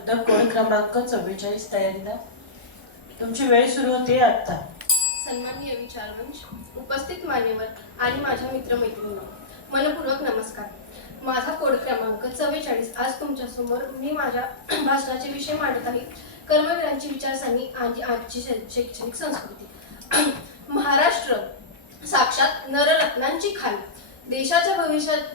स्पर्धक कोड क्रमांक 44 तयारीला. तुमची वेळ सुरू होते आता. सन्माननीय विचारवंश, उपस्थित मान्यवर आणि माझ्या मित्रमैत्रिणींना मनपूर्वक नमस्कार. माझा कोड क्रमांक 44. आज तुमच्यासमोर मी माझ्या भाषणाचे विषय मांडत आहे. कर्मवीरांची विचारसरणी आणि आजची शैक्षणिक संस्कृती. महाराष्ट्र साक्षात नररत्नांची खाण. देशाच्या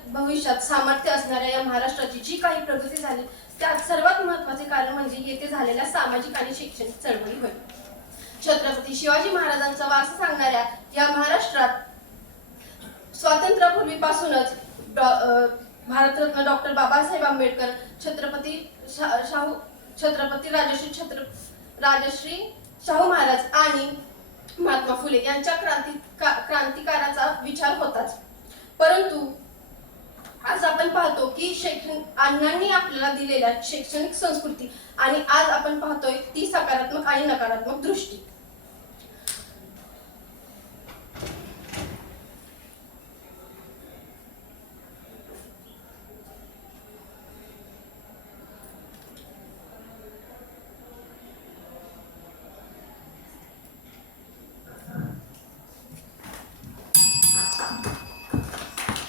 भविष्यात सामर्थ्य असणाऱ्या या महाराष्ट्राची जी काही प्रगती झाली त्यात सर्वात महत्त्वाचे कारण म्हणजे येथे झालेल्या सामाजिक आणि शैक्षणिक चळवळी होय. छत्रपती शिवाजी महाराजांचा वारसा सांगणाऱ्या या महाराष्ट्रात स्वातंत्र्यापूर्वीपासूनच भारतरत्न डॉक्टर बाबासाहेब आंबेडकर, छत्रपती राजश्री शाहू महाराज आणि महात्मा फुले यांच्या क्रांतिकाराचा विचार होताच. परंतु आज आपण पाहतो की अण्णांनी आपल्याला दिलेल्या शैक्षणिक संस्कृती आणि आज आपण पाहतोय ती सकारात्मक आणि नकारात्मक दृष्टी.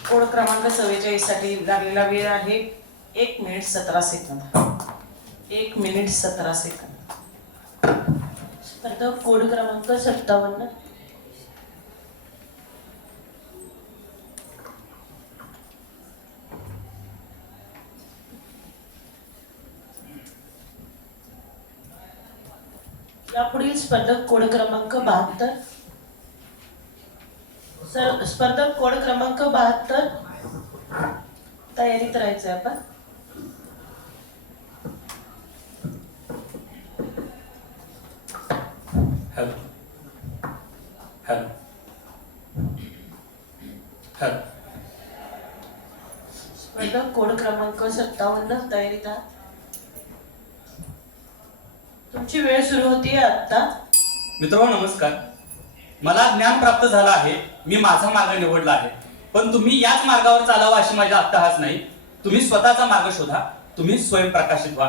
कोड क्रमांक 44 साठी लागलेला वेळ आहे 1 मिनिट 17 सेकंद. 1 minute 17 second. स्पर्धक कोड क्रमांक 57. यापुढील स्पर्धक कोड क्रमांक 72. स्पर्धक कोड क्रमांक 72 तयारीत राहायचंय आपण. Hello hello hello. स्पर्धक कोड क्रमांक 57 तयारीत आहात. तुमची वेळ सुरू होती आता. मित्रांनो नमस्कार. मला ज्ञान प्राप्त झालं आहे. मी माझा मार्ग निवडला आहे. पण तुम्ही याच मार्गावर चालावा अशी माझी अट्टहास नाही. तुम्ही स्वतःचा मार्ग शोधा. तुम्ही स्वयंप्रकाशित व्हा.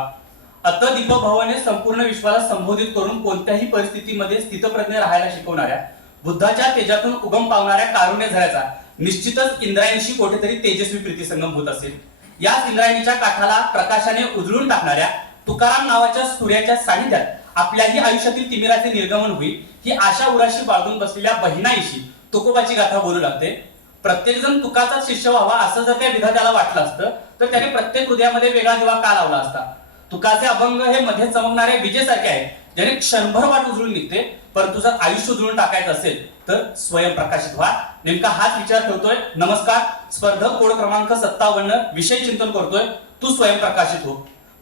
अतदीप भवने संपूर्ण विश्वाला संबोधित करून कोणत्याही परिस्थितीमध्ये स्थितप्रज्ञ राहायला शिकवणाऱ्या, बुद्धाच्या तेजातून उगम पावणाऱ्या कारुण्य झऱ्याचा निश्चितच इंद्रायणीशी कुठेतरी तेजस्वी प्रीतिसंगम होत असेल. याच इंद्रायणीच्या काठाला प्रकाशाने उजळून टाकणाऱ्या तुकाराम नावाच्या सूर्याच्या सानिध्यात आपल्याही आयुष्यातील तिमिराचे निर्गमन होईल ही आशा उराशी बाळगून बसलेल्या बहिणाईशी तुकोबाची गाथा बोलू लागते. प्रत्येक जण तुकाचा शिष्य व्हावा असं जर त्या विधात्याला वाटलं असतं तर त्याने प्रत्येक हृदयामध्ये वेगळा दिवा का लावला असता. तुकाचे अभंग हे मध्ये चमकणारे विजेसारखे आहे ज्याने क्षणभर वाट उजळून निघते. परंतु जर आयुष्य उजळून टाकायचं असेल तर स्वयंप्रकाशित व्हा. नेमका हाच विचार ठेवतोय. नमस्कार. स्पर्धक कोड क्रमांक 57 विषय चिंतन करतोय. तू स्वयंप्रकाशित हो.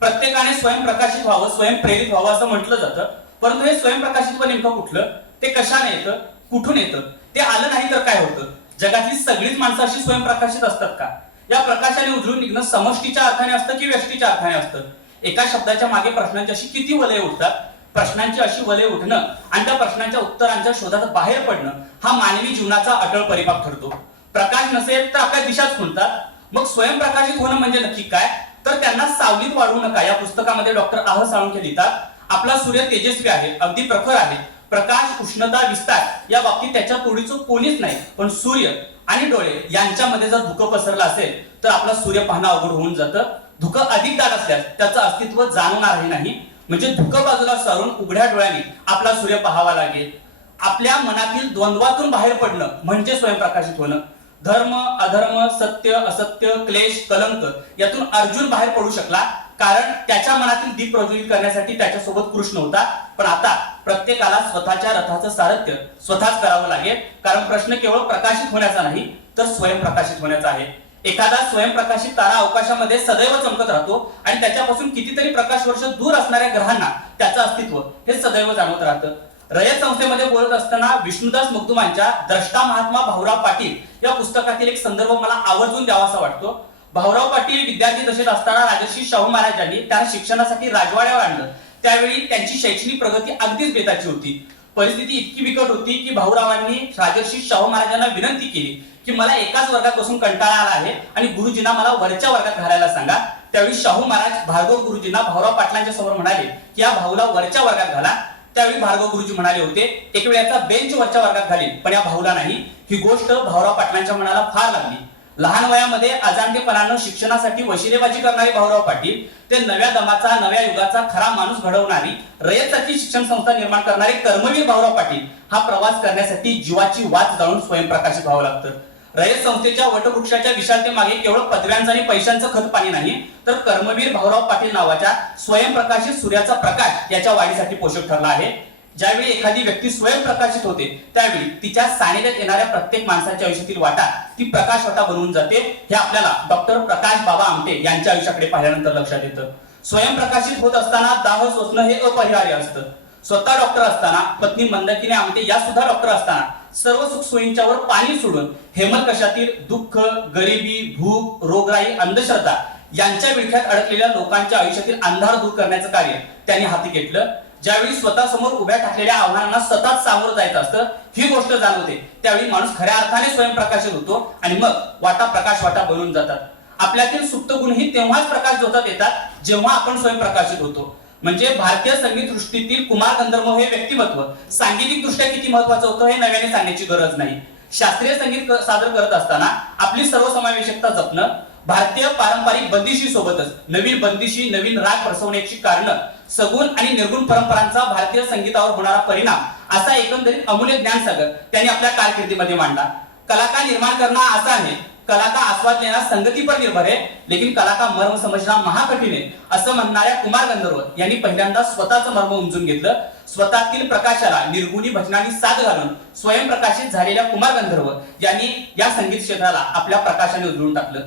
प्रत्येकाने स्वयंप्रकाशित व्हावं, स्वयंप्रेरित व्हावं असं म्हटलं जातं. परंतु हे स्वयंप्रकाशित नेमकं कुठलं, ते कशाने येतं, कुठून येतं, ते आलं नाही तर काय होतं. जगातली सगळीच माणसं अशी स्वयंप्रकाशित असतात का? या प्रकाशाने उजळून निघणं समष्टीच्या अर्थाने असतं की व्यष्टीच्या अर्थाने असतं? एका शब्दाच्या मागे प्रश्नांची अशी किती वलय उठतात. प्रश्नांची अशी वलय उठणं आणि त्या प्रश्नांच्या उत्तरांच्या शोधात बाहेर पडणं हा मानवी जीवनाचा अटळ परिपाक ठरतो. प्रकाश नसेल तर आपल्या दिशाच खुंटतात. मग स्वयंप्रकाशित होणं म्हणजे नक्की काय? तर त्यांना सावलीत वाढवू नका. या पुस्तकामध्ये डॉक्टर आह साळुंखे लिहितात, आपला सूर्य तेजस्वी आहे, अगदी प्रखर आहे. प्रकाश, उष्णता, विस्तार या बाबतीत त्याच्या तोडीचं कोणीच नाही. पण सूर्य आणि डोळे यांच्यामध्ये जर धुकं पसरलं असेल तर आपला सूर्य पाहणं अवघड होऊन जातं. धुकं अधिक दाट असल्यास त्याचं अस्तित्व जाणवणारही नाही. म्हणजे धुकं बाजूला सारून उघड्या डोळ्यांनी आपला सूर्य पाहावा लागेल. आपल्या मनातील द्वंद्वातून बाहेर पडणं म्हणजे स्वयंप्रकाशित होणं. धर्म, अधर्म, सत्य, असत्य, क्लेश, कलंक यातून अर्जुन बाहेर पडू शकला कारण त्याच्या मनातील दीप प्रज्वलित करण्यासाठी त्याच्यासोबत कृष्ण होता. पण आता प्रत्येकाला स्वतःच्या रथाचं सारथ्य स्वतःच करावं लागेल. कारण प्रश्न केवळ प्रकाशित होण्याचा नाही तर स्वयंप्रकाशित होण्याचा आहे. एखादा स्वयंप्रकाशित तारा अवकाशामध्ये सदैव चमकत राहतो आणि त्याच्यापासून कितीतरी प्रकाश वर्ष दूर असणाऱ्या ग्रहांना त्याचं अस्तित्व हे सदैव जाणवत राहतं. रयत संस्थेमध्ये बोलत असताना विष्णुदास मगदुमांच्या द्रष्टा महात्मा भाऊराव पाटील या पुस्तकातील एक संदर्भ मला आवर्जून द्यावासा वाटतो. भाऊराव पाटील विद्यार्थी दशेत असताना राजर्षी शाहू महाराजांनी त्यांना शिक्षणासाठी राजवाड्यावर आणलं. त्यावेळी त्यांची शैक्षणिक प्रगती अगदीच बेताची होती. परिस्थिती इतकी बिकट होती की भाऊरावांनी राजर्षी शाहू महाराजांना विनंती केली की मला एकाच वर्गात बसून कंटाळा आला आहे आणि गुरुजींना मला वरच्या वर्गात घालायला सांगा. त्यावेळी शाहू महाराज भार्गव गुरुजींना भाऊराव पाटलांच्या समोर म्हणाले की या भाऊला वरच्या वर्गात घाला. त्यावेळी भार्गव गुरुजी म्हणाले होते एक वेळ याचा बेंच वरच्या वर्गात घालीन पण या भाऊला नाही. ही गोष्ट भाऊराव पाटलांच्या मनाला फार लागली. लहान वयामध्ये अजाणतेपणानं शिक्षणासाठी वशिलेबाजी करणारे भाऊराव पाटील ते नव्या दमाचा नव्या युगाचा खरा माणूस घडवणारी रयतसाठी शिक्षण संस्था निर्माण करणारे कर्मवीर भाऊराव पाटील हा प्रवास करण्यासाठी जीवाची वाट जाळून स्वयंप्रकाशित व्हावं लागतं. रयत संस्थेच्या वटवृक्षाच्या विशालतेमागे केवळ पदव्यांचं आणि पैशांचं खत पाणी नाही तर कर्मवीर भाऊराव पाटील नावाच्या स्वयंप्रकाशित सूर्याचा प्रकाश याच्या वाढीसाठी पोषक ठरला आहे. ज्यावेळी एखादी व्यक्ती स्वयंप्रकाशित होते त्यावेळी तिच्या सानिध्यात येणाऱ्या प्रत्येक माणसाच्या आयुष्यातील वाटा ती प्रकाश वाटा बनवून जाते. हे आपल्याला डॉक्टर प्रकाश बाबा आमटे यांच्या आयुष्याकडे पाहिल्यानंतर लक्षात येतं. स्वयंप्रकाशित होत असताना दाह सोसणं हे अपरिहार्य असतं. स्वतः डॉक्टर असताना पत्नी मंदाकिनी आमटे या सुद्धा डॉक्टर असताना सर्व सुखसोयींच्यावर पाणी सोडून हेमलकशातील दुःख, गरिबी, भूक, रोगराई, अंधश्रद्धा यांच्या विळख्यात अडकलेल्या लोकांच्या आयुष्यातील अंधार दूर करण्याचं कार्य त्यांनी हाती घेतलं. ज्यावेळी स्वतः समोर उभ्या ठाकलेल्या आव्हानांना सतत सामोरं जायचं असतं ही गोष्ट जाणवते त्यावेळी माणूस खऱ्या अर्थाने स्वयंप्रकाशित होतो आणि मग वाटा प्रकाश वाटा बनून जातात. आपल्यातील सुप्त गुणही तेव्हाच प्रकाश झोतात येतात जेव्हा आपण स्वयंप्रकाशित होतो. म्हणजे भारतीय संगीत सृष्टीतील कुमार गंधर्व हे व्यक्तिमत्व सांगीतिक दृष्ट्या किती महत्वाचं होतं हे नव्याने सांगण्याची गरज नाही. शास्त्रीय संगीत सादर करत असताना आपली सर्वसमावेशकता जपणं, भारतीय पारंपरिक बंदिशी सोबतच नवीन बंदिशी नवीन राग प्रसवण्याची कारणं, सगुण आणि निर्गुण परंपरांचा भारतीय संगीतावर होणारा परिणाम असा एकंदरीत अमूल्य ज्ञानसागर त्यांनी आपल्या कारकिर्दीमध्ये मांडला. कला का निर्माण करना आसान है, कला का आस्वाद लेना संगती पर निर्भर है, लेकिन कला का मर्म समजना महाकठीण है असं म्हणणाऱ्या कुमार गंधर्व यांनी पहिल्यांदा स्वतःचं मर्म उमजून घेतलं. स्वतःतील प्रकाशाला निर्गुणी भजनांनी साथ घालून स्वयंप्रकाशित झालेल्या कुमार गंधर्व यांनी या संगीत क्षेत्राला आपल्या प्रकाशाने उजळून टाकलं.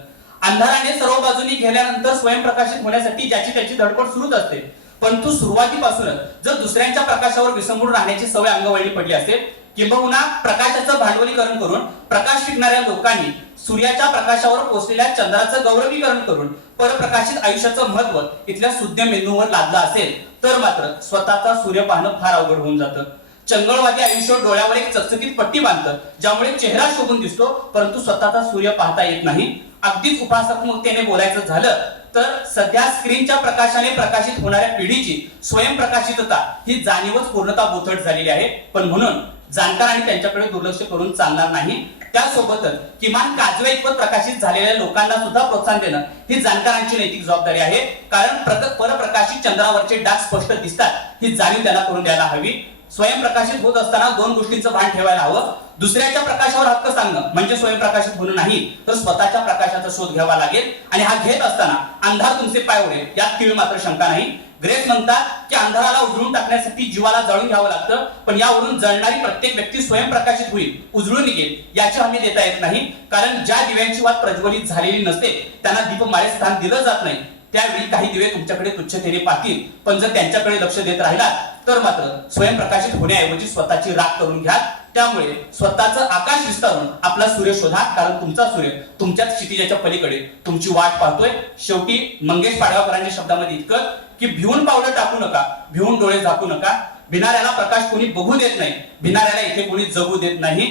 अंधाराने सर्व बाजूनी गेल्यानंतर स्वयंप्रकाशित होण्यासाठी ज्याची त्याची धडपड सुरूच असते. परंतु सुरुवातीपासूनच जर दुसऱ्यांच्या प्रकाशावर विसंबून राहण्याची सवय अंगवळणी पडली असेल किंबहुना प्रकाशाचं भांडवलीकरण करून प्रकाश शिकणाऱ्या लोकांनी सूर्याच्या प्रकाशावर पोचलेल्या चंद्राचं गौरवीकरण करून परप्रकाशित आयुष्याचं महत्व इथल्या सुज्ञ मेंदूवर लादलं असेल तर मात्र स्वतःचा सूर्य पाहणं फार अवघड होऊन जातं. चंगळवादी आयुष्य डोळ्यावर एक चकचकीत पट्टी बांधतं ज्यामुळे चेहरा शोभून दिसतो परंतु स्वतःचा सूर्य पाहता येत नाही. अगदीच उपासनात्मकतेने बोलायचं झालं तर सध्या स्क्रीनच्या प्रकाशाने प्रकाशित होणाऱ्या पिढीची स्वयंप्रकाशितता ही जाणीवच पूर्णतः बोथट झालेली आहे. पण म्हणून जाणकार आणि त्यांच्याकडे दुर्लक्ष करून चालणार नाही. त्यासोबतच किमान काजवे इतपत प्रकाशित झालेल्या लोकांना सुद्धा प्रोत्साहन देणं ही जाणकारांची नैतिक जबाबदारी आहे. कारण परप्रकाशित चंद्रावरचे डाग स्पष्ट दिसतात ही जाणीव त्यांना करून द्यायला हवी. स्वयंप्रकाशित होत असताना दोन गोष्टींचं भान ठेवायला हवं. दुसऱ्याच्या प्रकाशावर हक्क सांगणं म्हणजे स्वयंप्रकाशित होणं नाही तर स्वतःच्या प्रकाशाचा शोध घ्यावा लागेल आणि हा घेत असताना अंधार तुमचे पाय ओढेल यात तीळ मात्र शंका नाही. ग्रेस म्हणतात की अंधाराला उजळून टाकण्यासाठी जीवाला जाळून घ्यावं लागतं पण यावरून जळणारी प्रत्येक व्यक्ती स्वयंप्रकाशित होईल उजळून निघेल याची हमी देता येत नाही. कारण ज्या दिव्यांची वात प्रज्वलित झालेली नसते त्यांना दीपमाळे स्थान दिलं जात नाही. त्यावेळी काही दिवे तुमच्याकडे तुच्छतेने पाहतील पण जर त्यांच्याकडे लक्ष देत राहिला तर मात्र स्वयंप्रकाशित होण्याऐवजी स्वतःची राख करून घ्या. त्यामुळे स्वतःचं आकाश विस्तारून आपला सूर्य शोधा कारण तुमचा सूर्य तुमच्याच क्षितिजाच्या पलीकडे तुमची वाट पाहतोय. शेवटी मंगेश पाडगावकरांच्या शब्दामध्ये इतकं की भिवून पावलं टाकू नका, भिवून डोळे झाकू नका. भिनाऱ्याला प्रकाश कोणी बघू देत नाही, भिनाऱ्याला इथे कोणी जगू देत नाही.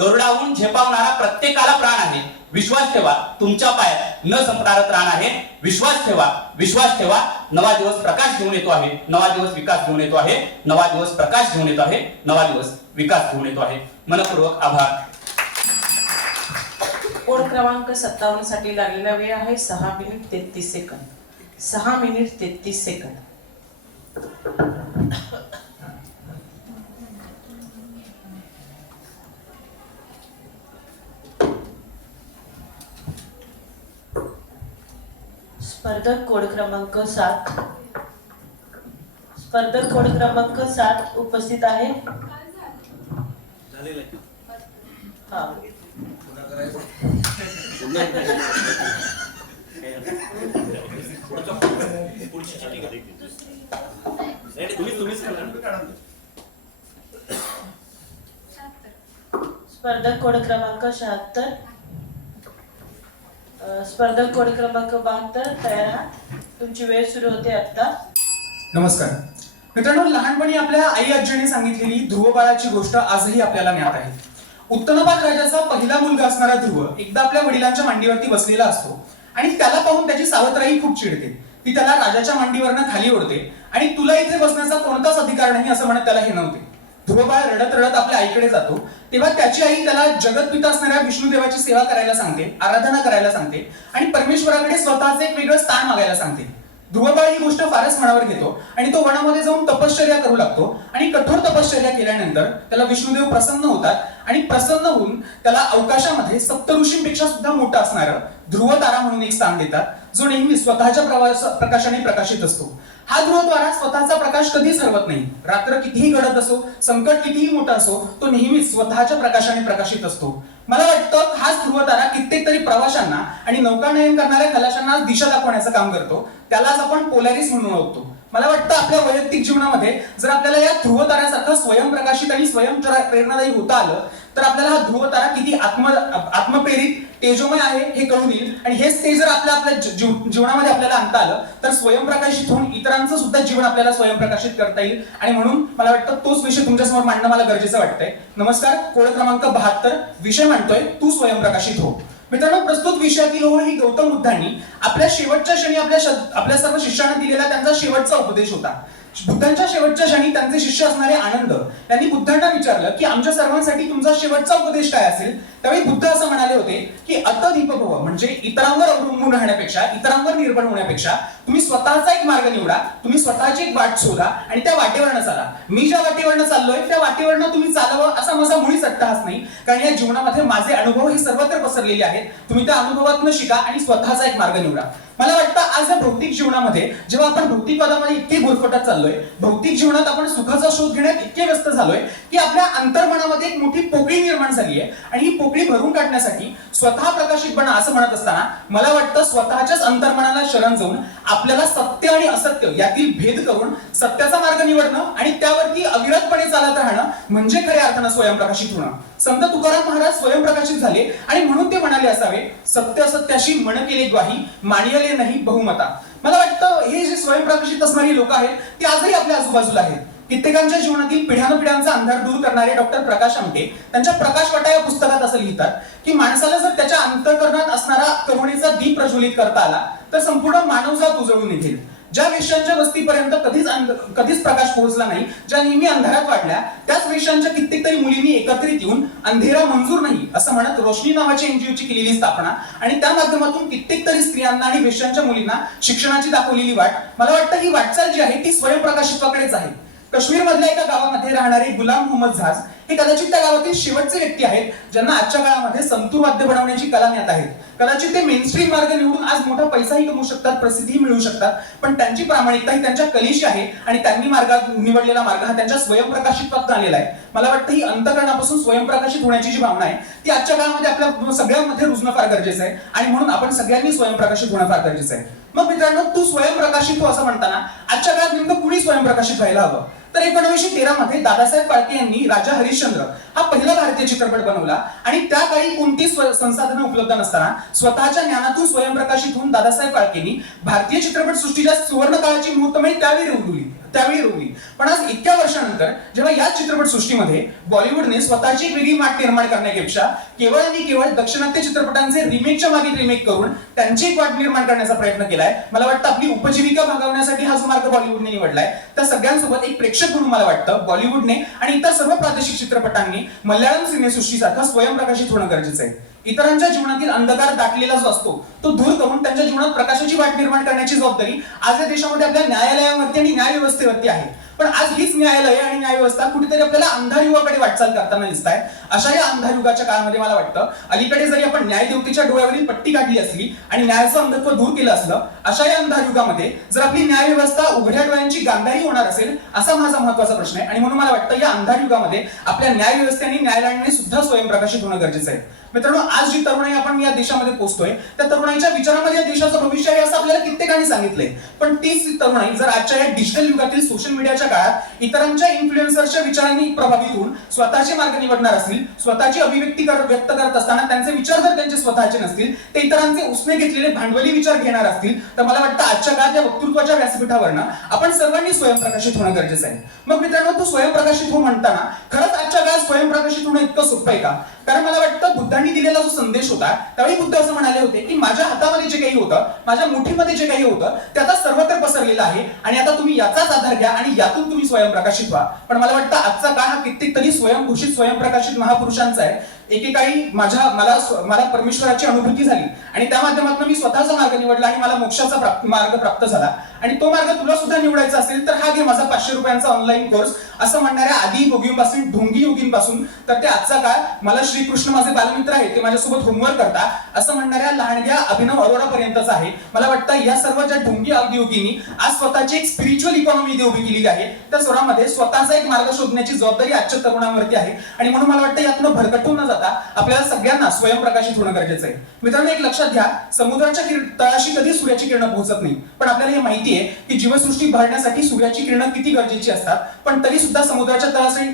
गरुडाहून झेपावणारा प्रत्येकाला प्राण आहे. विश्वास ठेवा तुमच्या पायात न संपणारं त्राण आहे. विश्वास ठेवा, विश्वास ठेवा. नवा दिवस प्रकाश घेऊन येतो आहे, नवा दिवस विकास घेऊन येतो आहे, नवा दिवस प्रकाश घेऊन येतो आहे, नवा दिवस विकास घेऊन येतो आहे. मनपूर्वक आभार. कोड क्रमांक 57 साठी लागलेला वेळ आहे 6 मिनिट 33 सेकंद. 6 minute 33 second. स्पर्धक कोड क्रमांक 7 स्पर्धक कोड क्रमांक 7 उपस्थित आहे. हा स्पर्धक कोड क्रमांक 76 स्पर्धक कोड क्रमांक 72 तयार आहात. तुमची वेळ सुरू होते आता. नमस्कार मित्रांनो, लहानपणी आपल्या आई आजीने सांगितलेली ध्रुव बाळाची गोष्ट आजही आपल्याला ज्ञात आहे. उत्तनपात राजाचा पहिला मुलगा असणारा ध्रुव एकदा आपल्या वडिलांच्या मांडीवरती बसलेला असतो आणि त्याला पाहून त्याची सावत्राई खूप चिडते. ती त्याला राजाच्या मांडीवरनं खाली ओढते आणि तुला इथे बसण्याचा कोणताच अधिकार नाही असं म्हणत त्याला हिणवते. ध्रुव बाळ रडत रडत आपल्या आईकडे जातो तेव्हा त्याची आई त्याला जगतपिता असणाऱ्या विष्णुदेवाची सेवा करायला सांगते, आराधना करायला सांगते आणि परमेश्वराकडे स्वतःचे एक वेगळं स्थान मागायला सांगते. ध्रुव बाळ ही गोष्ट फारच मनावर घेतो आणि तो वनामध्ये जाऊन तपश्चर्या करू लागतो आणि कठोर तपश्चर्या केल्यानंतर त्याला विष्णुदेव प्रसन्न होतात आणि प्रसन्न होऊन त्याला अवकाशामध्ये सप्तऋषींपेक्षा सुद्धा मोठा असणारं ध्रुव तारा म्हणून एक स्थान देतात, जो नेहमी स्वतःच्या प्रकाशाने प्रकाशित असतो. हा ध्रुव तारा स्वतःचा प्रकाश कधीच हरवत नाही. रात्र कितीही गडद असो, संकट कितीही मोठं असो, तो नेहमीच स्वतःच्या प्रकाशाने प्रकाशित असतो. मला वाटतं हाच ध्रुव तारा कित्येक तरी प्रवाशांना आणि नौकानयन करणाऱ्या खलाशांना दिशा दाखवण्याचं काम करतो. त्यालाच आपण पोलॅरिस म्हणून ओळखतो. मला वाटतं आपल्या वैयक्तिक जीवनामध्ये जर आपल्याला या ध्रुव ताऱ्यासारखं स्वयंप्रकाशित आणि स्वयंप्रेरणादायी होता आलं तर आपल्याला हा ध्रुव तारा किती आत्मप्रेरित तेजोमय आहे हे कळून येईल. आणि हेच ते जर आपल्या जीवनामध्ये आपल्याला आणता आलं तर स्वयंप्रकाशित होऊन इतरांचं सुद्धा जीवन आपल्याला स्वयंप्रकाशित करता येईल. आणि म्हणून मला वाटतं तोच विषय तुमच्यासमोर मांडणं मला गरजेचं वाटतंय. नमस्कार, कोड क्रमांक 72 विषय मांडतोय तू स्वयंप्रकाशित हो. मित्रांनो, प्रस्तुत विषयातील ओळ ही गौतम बुद्धांनी आपल्या शेवटच्या क्षणी आपल्या सर्व शिष्यांना दिलेला त्यांचा शेवटचा उपदेश होता. बुद्धांच्या शेवटच्या क्षणी त्यांचे शिष्य असणारे आनंद यांनी बुद्धांना विचारलं की आमच्या सर्वांसाठी तुमचा शेवटचा उपदेश काय असेल. त्यावेळी बुद्ध असं म्हणाले होते की अतदीपभव म्हणजे इतरांवर अवलंबून राहण्यापेक्षा, इतरांवर निर्भर होण्यापेक्षा तुम्ही स्वतःचा एक मार्ग निवडा, तुम्ही स्वतःची एक वाट शोधा आणि त्या वाटेवरनं चाला. मी ज्या वाटेवरनं चाललोय त्या वाटेवरनं तुम्ही चालावं असा माझा मुळीच अट्टहास नाही, कारण या जीवनामध्ये माझे अनुभव हे सर्वत्र पसरलेले आहेत. तुम्ही त्या अनुभवातून शिका आणि स्वतःचा एक मार्ग निवडा. मला वाटतं आज या भौतिक जीवनामध्ये जेव्हा आपण भौतिकवादामध्ये इतके गुरफटत चाललोय, भौतिक जीवनात आपण सुखाचा शोध घेण्यात इतके व्यस्त झालोय की आपल्या अंतर्मनामध्ये एक मोठी पोकळी निर्माण झाली आहे. आणि ही पोकळी भरून काढण्यासाठी स्वतः प्रकाशित बना असं म्हणत असताना मला वाटतं स्वतःच्याच अंतर्मनाला शरण जाऊन आपल्याला सत्य आणि असत्य यातील भेद करून सत्याचा मार्ग निवडणं आणि त्यावरती अविरतपणे चालत राहणं म्हणजे खऱ्या अर्थानं स्वयंप्रकाशित होणं. संत तुकाराम महाराज स्वयंप्रकाशित झाले आणि म्हणून ते म्हणाले असावे, सत्य असत्याशी मन केले ग्वाही, मानियले नाही बहुमता. मला वाटतं हे जे स्वयंप्रकाशित असणारी लोक आहेत ते आजही आपल्या आजूबाजूला आहेत. कित्येकांच्या जीवनातील पिढ्यानपिढ्यांचा अंधार दूर करणारे डॉक्टर प्रकाश आमटे त्यांच्या प्रकाशवाटा या पुस्तकात असं लिहितात की माणसाला जर त्याच्या अंतःकरणात असणारा करुणेचा दीप प्रज्वलित करता आला तर संपूर्ण मानवजात उजळून निघेल. ज्या वेश्यांच्या वस्तीपर्यंत कधीच प्रकाश पोहोचला नाही, ज्या नेहमी अंधारात वाढल्या, त्याच वेश्यांच्या कित्येक तरी मुलींनी एकत्रित येऊन अंधेरा मंजूर नाही असं म्हणत रोशनी नावाच्या एनजीओची केलेली स्थापना आणि त्या माध्यमातून कित्येक तरी स्त्रियांना आणि वेश्यांच्या मुलींना शिक्षणाची दाखवलेली वाट, मला वाटतं ही वाटचाल जी आहे ती स्वयंप्रकाशित्वाकडेच आहे. काश्मीर मधल्या एका गावामध्ये राहणारे गुलाम मोहम्मद झाज हे कदाचित त्या गावातील शेवटचे व्यक्ती आहेत ज्यांना आजच्या काळामध्ये संतूर वाद्य बनवण्याची कला ज्ञात आहे. कदाचित ते मेनस्ट्रीम मार्ग निवडून आज मोठा पैसाही कमवू शकतात, प्रसिद्धी मिळवू शकतात, पण त्यांची प्रामाणिकता ही त्यांच्या कलेशी आहे आणि त्यांनी निवडलेला मार्ग हा त्यांच्या स्वयंप्रकाशित्वात आलेला आहे. मला वाटतं ही अंतःकरणापासून स्वयंप्रकाशित होण्याची जी भावना आहे ती आजच्या काळामध्ये आपल्या सगळ्यांमध्ये रुजणं फार गरजेचं आहे आणि म्हणून आपण सगळ्यांनी स्वयंप्रकाशित होणं फार गरजेचं आहे. मग मित्रांनो, तू स्वयंप्रकाशित हो असं म्हणताना आजच्या काळात नेमकं कुणी स्वयंप्रकाशित व्हायला हवं? तर 1913 मध्ये दादासाहेब फाळके यांनी राजा हरिश्चंद्र हा पहिला भारतीय चित्रपट बनवला आणि त्या काळी कोणतीच संसाधनं उपलब्ध नसताना स्वतःच्या ज्ञानातून स्वयंप्रकाशित होऊन दादासाहेब फाळकेंनी भारतीय चित्रपट सृष्टीच्या सुवर्ण काळाची मुहूर्तमेढ त्यावेळी रोवली. पण आज इतक्या वर्षानंतर जेव्हा या चित्रपट सृष्टीमध्ये बॉलिवूडने स्वतःची एक वेगळी वाट निर्माण करण्यापेक्षा केवळ आणि केवळ दक्षिणात्य चित्रपटांचे रिमेकच्या मागे रिमेक करून त्यांची एक वाट निर्माण करण्याचा प्रयत्न केलाय, मला वाटतं आपली उपजीविका भागवण्यासाठी हा जो मार्ग बॉलिवूडने निवडलाय त्या सगळ्यांसोबत एक प्रेक्षक म्हणून मला वाटतं बॉलिवूडने आणि इतर सर्व प्रादेशिक चित्रपटांनी मल्याळम सिनेसृष्टीसारखा स्वयंप्रकाशित होणं गरजेचं आहे. इतरांच्या जीवनातील अंधकार दाटलेला जो असतो तो दूर करून त्यांच्या जीवनात प्रकाशाची वाट निर्माण करण्याची जबाबदारी आज या देशामध्ये आपल्या न्यायालयावरती आणि न्यायव्यवस्थेवरती आहे. पण आज हीच न्यायालय आणि न्यायव्यवस्था कुठेतरी आपल्याला अंधार युगाकडे वाटचाल करताना दिसत आहे. अशा या अंधार युगाच्या काळामध्ये मला वाटतं अलीकडे जरी आपण न्यायदेवतेच्या डोळ्यावरील पट्टी काढली असली आणि न्यायाचं अंधत्व दूर केलं असलं, अशा या अंधार युगामध्ये जर आपली न्यायव्यवस्था उघड्या डोळ्यांची गांधारी होणार असेल असा माझा महत्त्वाचा प्रश्न आहे. आणि म्हणून मला वाटतं या अंधार युगामध्ये आपल्या न्यायव्यवस्थे आणि न्यायालयाने सुद्धा स्वयंप्रकाशित होणं गरजेचं आहे. मित्रांनो, आज जी तरुणाई आपण या देशामध्ये पोहोचतोय त्या तरुणाईच्या विचारामध्ये या देशाचं भविष्य आहे असं आपल्याला कित्येकांनी सांगितलंय. पण तीच तरुणाई जर आजच्या या डिजिटल युगातील सोशल मीडियाच्या काळात इतरांच्या इन्फ्लुएन्सरच्या विचारांनी प्रभावित होऊन स्वतःचे मार्ग निवडणार असतील, स्वतःची अभिव्यक्ती व्यक्त करत असताना त्यांचे विचार जर त्यांचे स्वतःचे नसतील, ते इतरांचे उसने घेतलेले भांडवली विचार घेणार असतील, तर मला वाटतं आजच्या काळात या वक्तृत्वाच्या व्यासपीठावरनं आपण सर्वांनी स्वयंप्रकाशित होणं गरजेचं आहे. मग मित्रांनो, तू स्वयंप्रकाशित हो म्हणताना खरंच आजच्या काळात स्वयंप्रकाशित होणं इतकं सोपं आहे का? कारण मला वाटतं बुद्धांनी बुद्धांनी दिलेला जो संदेश होता, त्यावेळी बुद्ध असं म्हणाले होते की माझ्या हातामध्ये जे काही होतं, माझ्या मुठीमध्ये जे काही होतं, ते आता सर्वत्र पसरलेलं आहे आणि आता तुम्ही याचाच आधार घ्या आणि यातून तुम्ही स्वयंप्रकाशित व्हा. पण मला वाटतं आजचा काळ हा कित्येक तरी स्वयंघोषित स्वयंप्रकाशित महापुरुषांचा आहे. एकेकाळी मला परमेश्वराची अनुभूती झाली आणि त्या माध्यमातून मी स्वतःचा मार्ग निवडला आणि मला मोक्षाचा मार्ग प्राप्त झाला. आणि तो मार्ग तुला सुद्धा निवडायचा असेल तर हा घे माझा 500 रुपयांचा ऑनलाईन कोर्स. असं म्हणणाऱ्या आदी योगींपासून ढोंगी योगींपासून तर ते आजचा काळ मला श्रीकृष्ण माझे बालमित्र आहेत, ते माझ्यासोबत होमवर्क करतात असं म्हणणाऱ्या लहानग्या अभिनव अरोरा पर्यंतच आहे. मला वाटतं या सर्व ज्या ढोंगी आदी योगींनी आज स्वतःची एक स्पिरिच्युअल इकॉनॉमी इथे उभी केलेली आहे. त्या स्वरामध्ये स्वतःचा एक मार्ग शोधण्याची जबाबदारी आजच्या तरुणांवरती आहे आणि म्हणून मला वाटतं यातून भरकटून न जाता आपल्याला सगळ्यांना स्वयंप्रकाशित होणं गरजेचं आहे. मित्रांनो, एक लक्षात घ्या, समुद्राच्या तळाशी कधी सूर्याची किरणं पोहोचत नाही, पण आपल्याला हे माहिती आहे की जीवसृष्टी भरण्यासाठी सूर्याची किरणं किती गरजेची असतात. पण तरी सुद्धा समुद्राच्या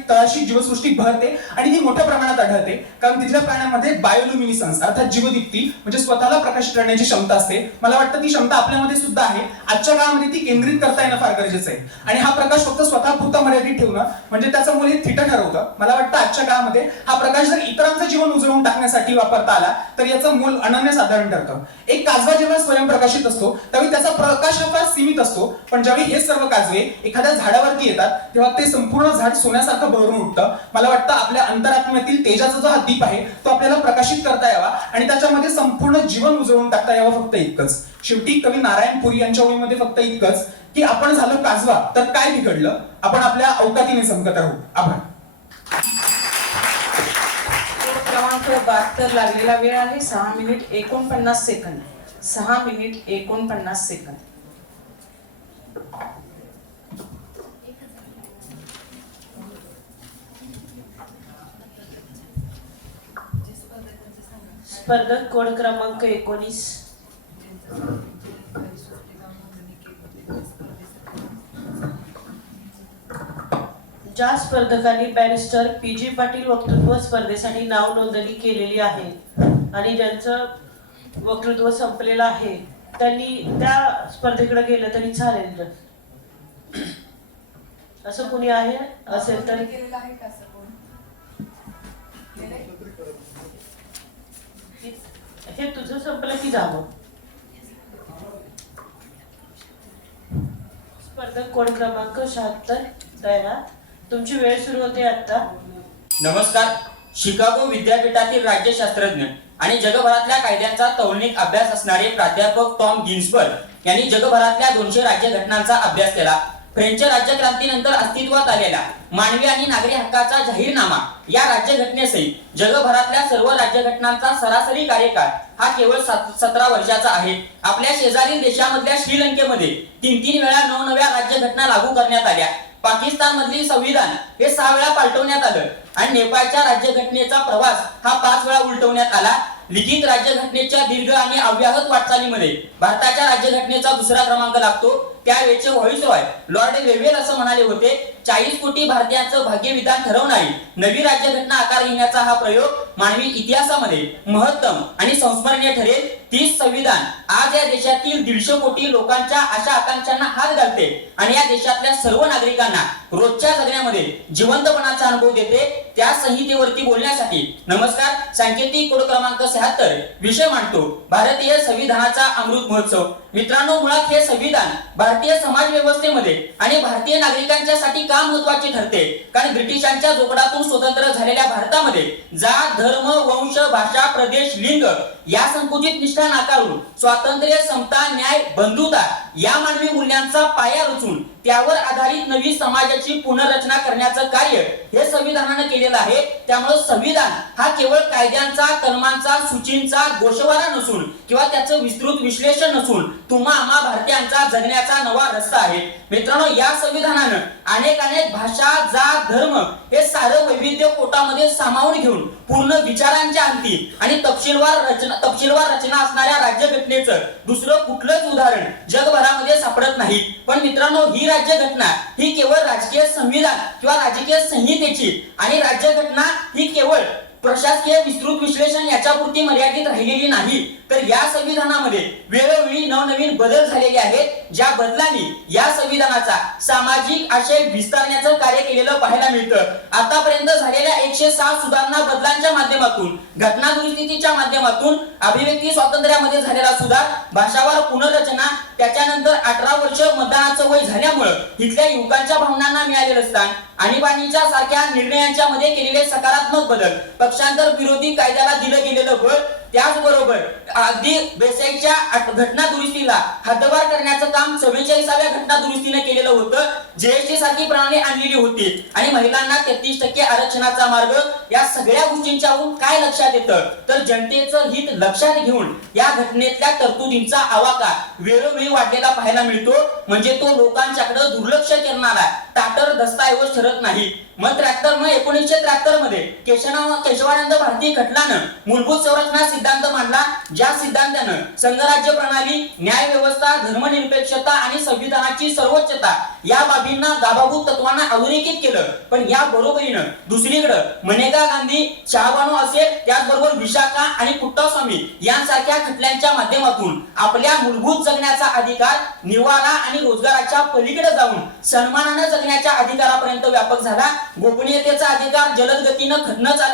तळाशी जीवसृष्टी भरते आणि ती मोठ्या प्रमाणात आढळते, कारण तिथल्या प्राण्यांमध्ये बायोल्युमिनिसन्स अर्थात जीवदीप्ती म्हणजे स्वतःला प्रकाशित करण्याची क्षमता असते. मला वाटतं ती क्षमता आपल्यामध्ये सुद्धा आहे. आजच्या काळामध्ये ती केंद्रित करता येणं फार गरजेचं आहे आणि हा प्रकाश फक्त स्वतःपुरता मर्यादित ठेवणं म्हणजे त्याचं मूल्य थिटा ठरवतं. मला वाटतं आजच्या काळामध्ये हा प्रकाश जर इतरांचं जीवन उजळून टाकण्यासाठी वापरता आला तर याचं मूल अनन्यसाधारण ठरतं. एक काजवा जेव्हा स्वयंप्रकाशित असतो त्यावेळी त्याचा प्रकाश हा फार सीमित असतो, पण ज्यावेळी हे सर्व काजवे एखाद्या झाडावरती येतात तेव्हा ते संपूर्ण झाड सोन्यासारखं बहरून उठतं. मला वाटतं आपल्या अंतरात्म्यातील तेजाचा जो हा दीप आहे तो आपल्याला प्रकाशित करता यावा आणि त्याच्यामध्ये संपूर्ण जीवन उजळून टाकता यावं, फक्त इतकंच. शेवटी कवी नारायण पुरी यांच्या ओळीमध्ये फक्त इतकंच की आपण झालो काजवा तर काय बिघडलं, आपण आपल्या अवकातीने संकट राहू. आभार. क्रमांक 72 लागलेला वेळ आहे 6 मिनिट 49 सेकंद. 6 minute 49 second. स्पर्धक कोड क्रमांक 19. ज्या स्पर्धकांनी बॅरिस्टर PG पाटील वक्तृत्व स्पर्धेसाठी नाव नोंदणी केलेली आहे आणि ज्यांचं वक्तृत्व संपलेलं आहे त्यांनी त्या स्पर्धेकडे गेलं तरी चालेल. असं कुणी आहे असेल तर हे तुझं संपलं की जावं. स्पर्धक कोड क्रमांक 76 तयार. तुमची वेळ सुरू होते आता. नमस्कार. शिकागो विद्यापीठातील राज्यशास्त्रज्ञ आणि जगभरातल्या कायद्यांचा तौलनिक अभ्यास असणारे प्राध्यापक टॉम गिन्सबर्ग यांनी जगभरातल्या 200 राज्यघटनांचा अभ्यास केला. फ्रेंच राज्यक्रांतीनंतर अस्तित्वात आलेला मानवी आणि नागरी हक्काचा जाहीरनामा या राज्यघटनेसहित जगभरातल्या सर्व राज्यघटनांचा सरासरी कार्यकाळ हा केवळ 17 वर्षाचा आहे. आपल्या शेजारील देशामधल्या श्रीलंकेमध्ये 3 वेळा नवनव्या राज्यघटना लागू करण्यात आल्या. पाकिस्तान मधील संविधान हे 6 वेळा पालटवण्यात आलं आणि नेपाळच्या राज्यघटनेचा प्रवास हा 5 वेळा उलटवण्यात आला. लिखित राज्यघटनेच्या दीर्घ आणि अव्याहत वाटचालीमध्ये भारताच्या राज्यघटनेचा 2रा क्रमांक लागतो. त्यावेळेचे व्हाईसरॉय लॉर्ड वेव्हेल असं म्हणाले होते, 40 कोटी भारतीयांचं भाग्यविधान ठरवणारी नवी राज्यघटना आकार घेण्याचा हा प्रयोग मानवी इतिहासामध्ये महत्तम आणि संस्मरणीय ठरेल. तीच संविधान आज या देशातील 150 कोटी लोकांच्या आशा आकांक्षांना हात घालते आणि या देशातल्या सर्व नागरिकांना रोजच्या जगण्यामध्ये जिवंतपणाचा अनुभव देते. त्या संहितेवरती बोलण्यासाठी नमस्कार. सांकेतिक कोड क्रमांक 76 विषय मांडतो भारतीय संविधानाचा अमृत महोत्सव. मित्रांनो, मुळात हे संविधान भारतीय समाज व्यवस्थेमध्ये आणि भारतीय नागरिकांच्यासाठी का महत्त्वाचे ठरते, कारण ब्रिटिशांच्या जोगडातून स्वतंत्र झालेल्या भारतामध्ये जात, धर्म, वंश, भाषा, प्रदेश, लिंग या संकुचित निष्ठा नाकारून स्वातंत्र्य, समता, न्याय, बंधुता या मानवी मूल्यांचा पाया रचून त्यावर आधारित नवी समाजाची पुनर्रचना करण्याचं कार्य हे संविधानाने केलेलं आहे. त्यामुळे संविधान हा केवळ कायद्यांचा, कलमांचा, सूचींचा गोषवारा नसून किंवा त्याचं विस्तृत विश्लेषण नसून तुम्हा आम्हा भारतीयांचा जगण्याचा नवा रस्ता आहे. मित्रांनो, या संविधानानं अनेक भाषा, जात, धर्म हे सारं वैविध्य पोटामध्ये सामावून घेऊन पूर्ण विचारांच्या अंती आणि तपशीलवार रचना असणाऱ्या राज्यघटनेचं दुसरं कुठलंच उदाहरण जगभरामध्ये सापडत नाही. पण मित्रांनो, ही राज्यघटना ही केवळ राजकीय संविधान किंवा राजकीय संहितेची आणि राज्यघटना ही केवळ प्रशासकीय विस्तृत विश्लेषण याच्यापुरती मर्यादित राहिलेली नाही, तर या संविधानामध्ये वेळोवेळी नवनवीन बदल झालेले आहेत, ज्या बदलांनी या संविधानाचा सामाजिक आशय विस्तारण्याचं कार्य केलेलं पाहायला मिळतं. आतापर्यंत झालेल्या 106 सुधारणा बदलांच्या माध्यमातून, घटना दुरुस्तीच्या माध्यमातून, अभिव्यक्ती स्वातंत्र्यामध्ये झालेला सुधार, भाषावार पुनर्रचना, त्याच्यानंतर 18 वर्ष मतदानाचं वय झाल्यामुळे इथल्या युवकांच्या भावनांना मिळालेलं स्थान, आणीबाणीच्या सारख्या निर्णयांच्या मध्ये केलेले सकारात्मक बदल, पक्षांतर विरोधी कायद्याला दिलं गेलेलं बळ, त्याचबरोबर अगदी बेसाईच्या घटना दुरुस्तीला हातभार करण्याचं काम 44व्या घटना दुरुस्तीने केलेलं होतं. जीएसटी सारखी प्रणाली आणलेली होती आणि महिलांना 33% आरक्षणाचा मार्ग. या सगळ्या गोष्टींच्यावरून काय लक्षात येतं, तर जनतेचं हित लक्षात घेऊन या घटनेतल्या तरतुदींचा आवाका वेळोवेळी वाढलेला पाहायला मिळतो. म्हणजे तो लोकांच्याकडे दुर्लक्ष करणारा ताटर दस्तऐवज ठरत नाही. मग 1973 मध्ये केशवानंद भारती खटल्यानं मूलभूत संरचना सिद्धांत मांडला, ज्या सिद्धांतानं संघराज्य प्रणाली, न्याय व्यवस्था, धर्मनिरपेक्षता आणि संविधानाची सर्वोच्चता या बाबींना गाभाभूत तत्वांना अधोरेखित केलं. पण या बरोबरीनं दुसरीकडे मनेका गांधी, शहाबानू असेल, त्याचबरोबर विशाखा आणि पुट्टास्वामी यांसारख्या खटल्यांच्या माध्यमातून आपल्या मूलभूत जगण्याचा अधिकार, निवारा आणि रोजगाराच्या पलीकडे जाऊन सन्मानाने जगण्याच्या अधिकारापर्यंत व्यापक झाला. गोपनीयतेचा अधिकार, जलद गतीनं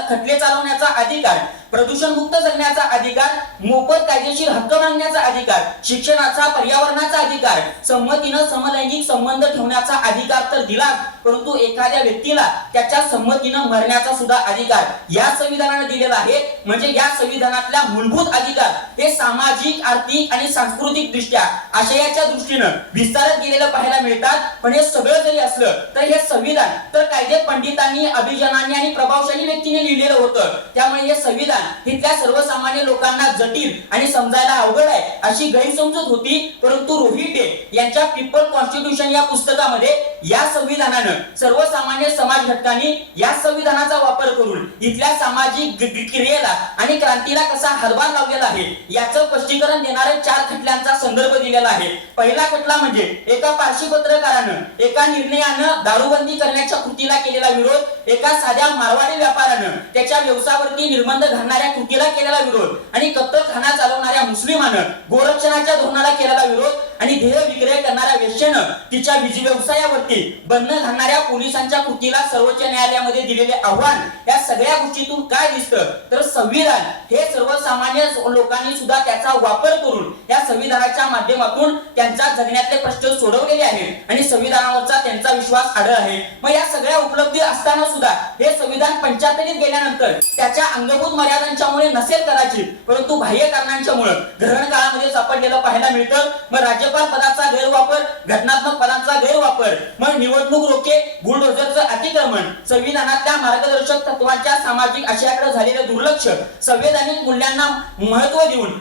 खटले चालवण्याचा अधिकार, प्रदूषणमुक्त जगण्याचा अधिकार, मोफत कायदेशीर हक्क मागण्याचा अधिकार, शिक्षणाचा, पर्यावरणाचा अधिकार, संमतीनं समलैंगिक संबंध ठेवण्याचा अधिकार तर दिला, परंतु एखाद्या व्यक्तीला त्याच्या संमतीनं मरण्याचा सुद्धा अधिकार या संविधानाने दिलेला आहे. म्हणजे या संविधानातल्या मूलभूत अधिकार हे सामाजिक, आर्थिक आणि सांस्कृतिक दृष्ट्या आशयाच्या दृष्टीनं विस्तारत गेलेलं पाहायला मिळतात. पण हे सगळं जरी असलं तर हे संविधान तर कायदे पंडितांनी, अभिजनांनी आणि प्रभावशाली व्यक्तीने लिहिलेलं होतं. त्यामुळे हे संविधान इथल्या सर्वसामान्य लोकांना जटिल आणि समजायला अवघड आहे अशी गैरसमजूत होती. परंतु रोहिटे यांच्या पीपल कॉन्स्टिट्यूशन या पुस्तकामध्ये या संविधानानं सर्वसामान्य समाज घटकांनी या संविधानाचा वापर करून इथल्या सामाजिक क्रियेला आणि क्रांतीला कसा हातभार लावलेला आहे याचं स्पष्टीकरण देणारे 4 खटल्यांचा संदर्भ दिलेला आहे. पहिला खटला म्हणजे एका पारशी पत्रकारानं एका निर्णयानं दारूबंदी करण्याच्या कृतीला केलेला विरोध, एका साध्या मारवाडी व्यापाऱ्यानं त्याच्या व्यवसायावरती निर्बंध घालणाऱ्या कृतीला केलेला विरोध आणि कत्तलखाना चालवणाऱ्या मुस्लिमानं गोरक्षणाच्या धोरणाला केलेला विरोध आणि देह विक्रय करणाऱ्या वेश्येनं तिच्या व्यवसायावरती बंधन घालणाऱ्या पोलिसांच्या कृतीला सर्वोच्च न्यायालयामध्ये दिलेले आव्हान. या सगळ्या गोष्टीतून काय दिसतं तर संविधान हे सर्वसामान्य लोकांनी सुद्धा त्याचा वापर करून या संविधानाच्या माध्यमातून त्यांच्या जगण्यातले प्रश्न सोडवलेले आहेत आणि संविधानावरचा त्यांचा विश्वास आढळ आहे. मग या सगळ्या उपलब्धी असताना सुद्धा हे संविधान 75 गेल्यानंतर त्याच्या अंगभूत मर्यादांच्यामुळे नसेल कदाचित, परंतु बाह्य कारणांच्यामुळे ग्रहण काळामध्ये सापडलेलं पाहायला मिळतं. मग राज्यपाल पदाचा गैरवापर, घटनात्मक पदांचा गैरवापर, मग निवडणूक रोखे, बुलडोझरचं अतिक्रमण, संविधानातल्या मार्गदर्शक तत्वांच्या सामाजिक आशयाकडे झालेलं दुर्लक्ष, संवैधानिक मूल्यांना महत्व देऊन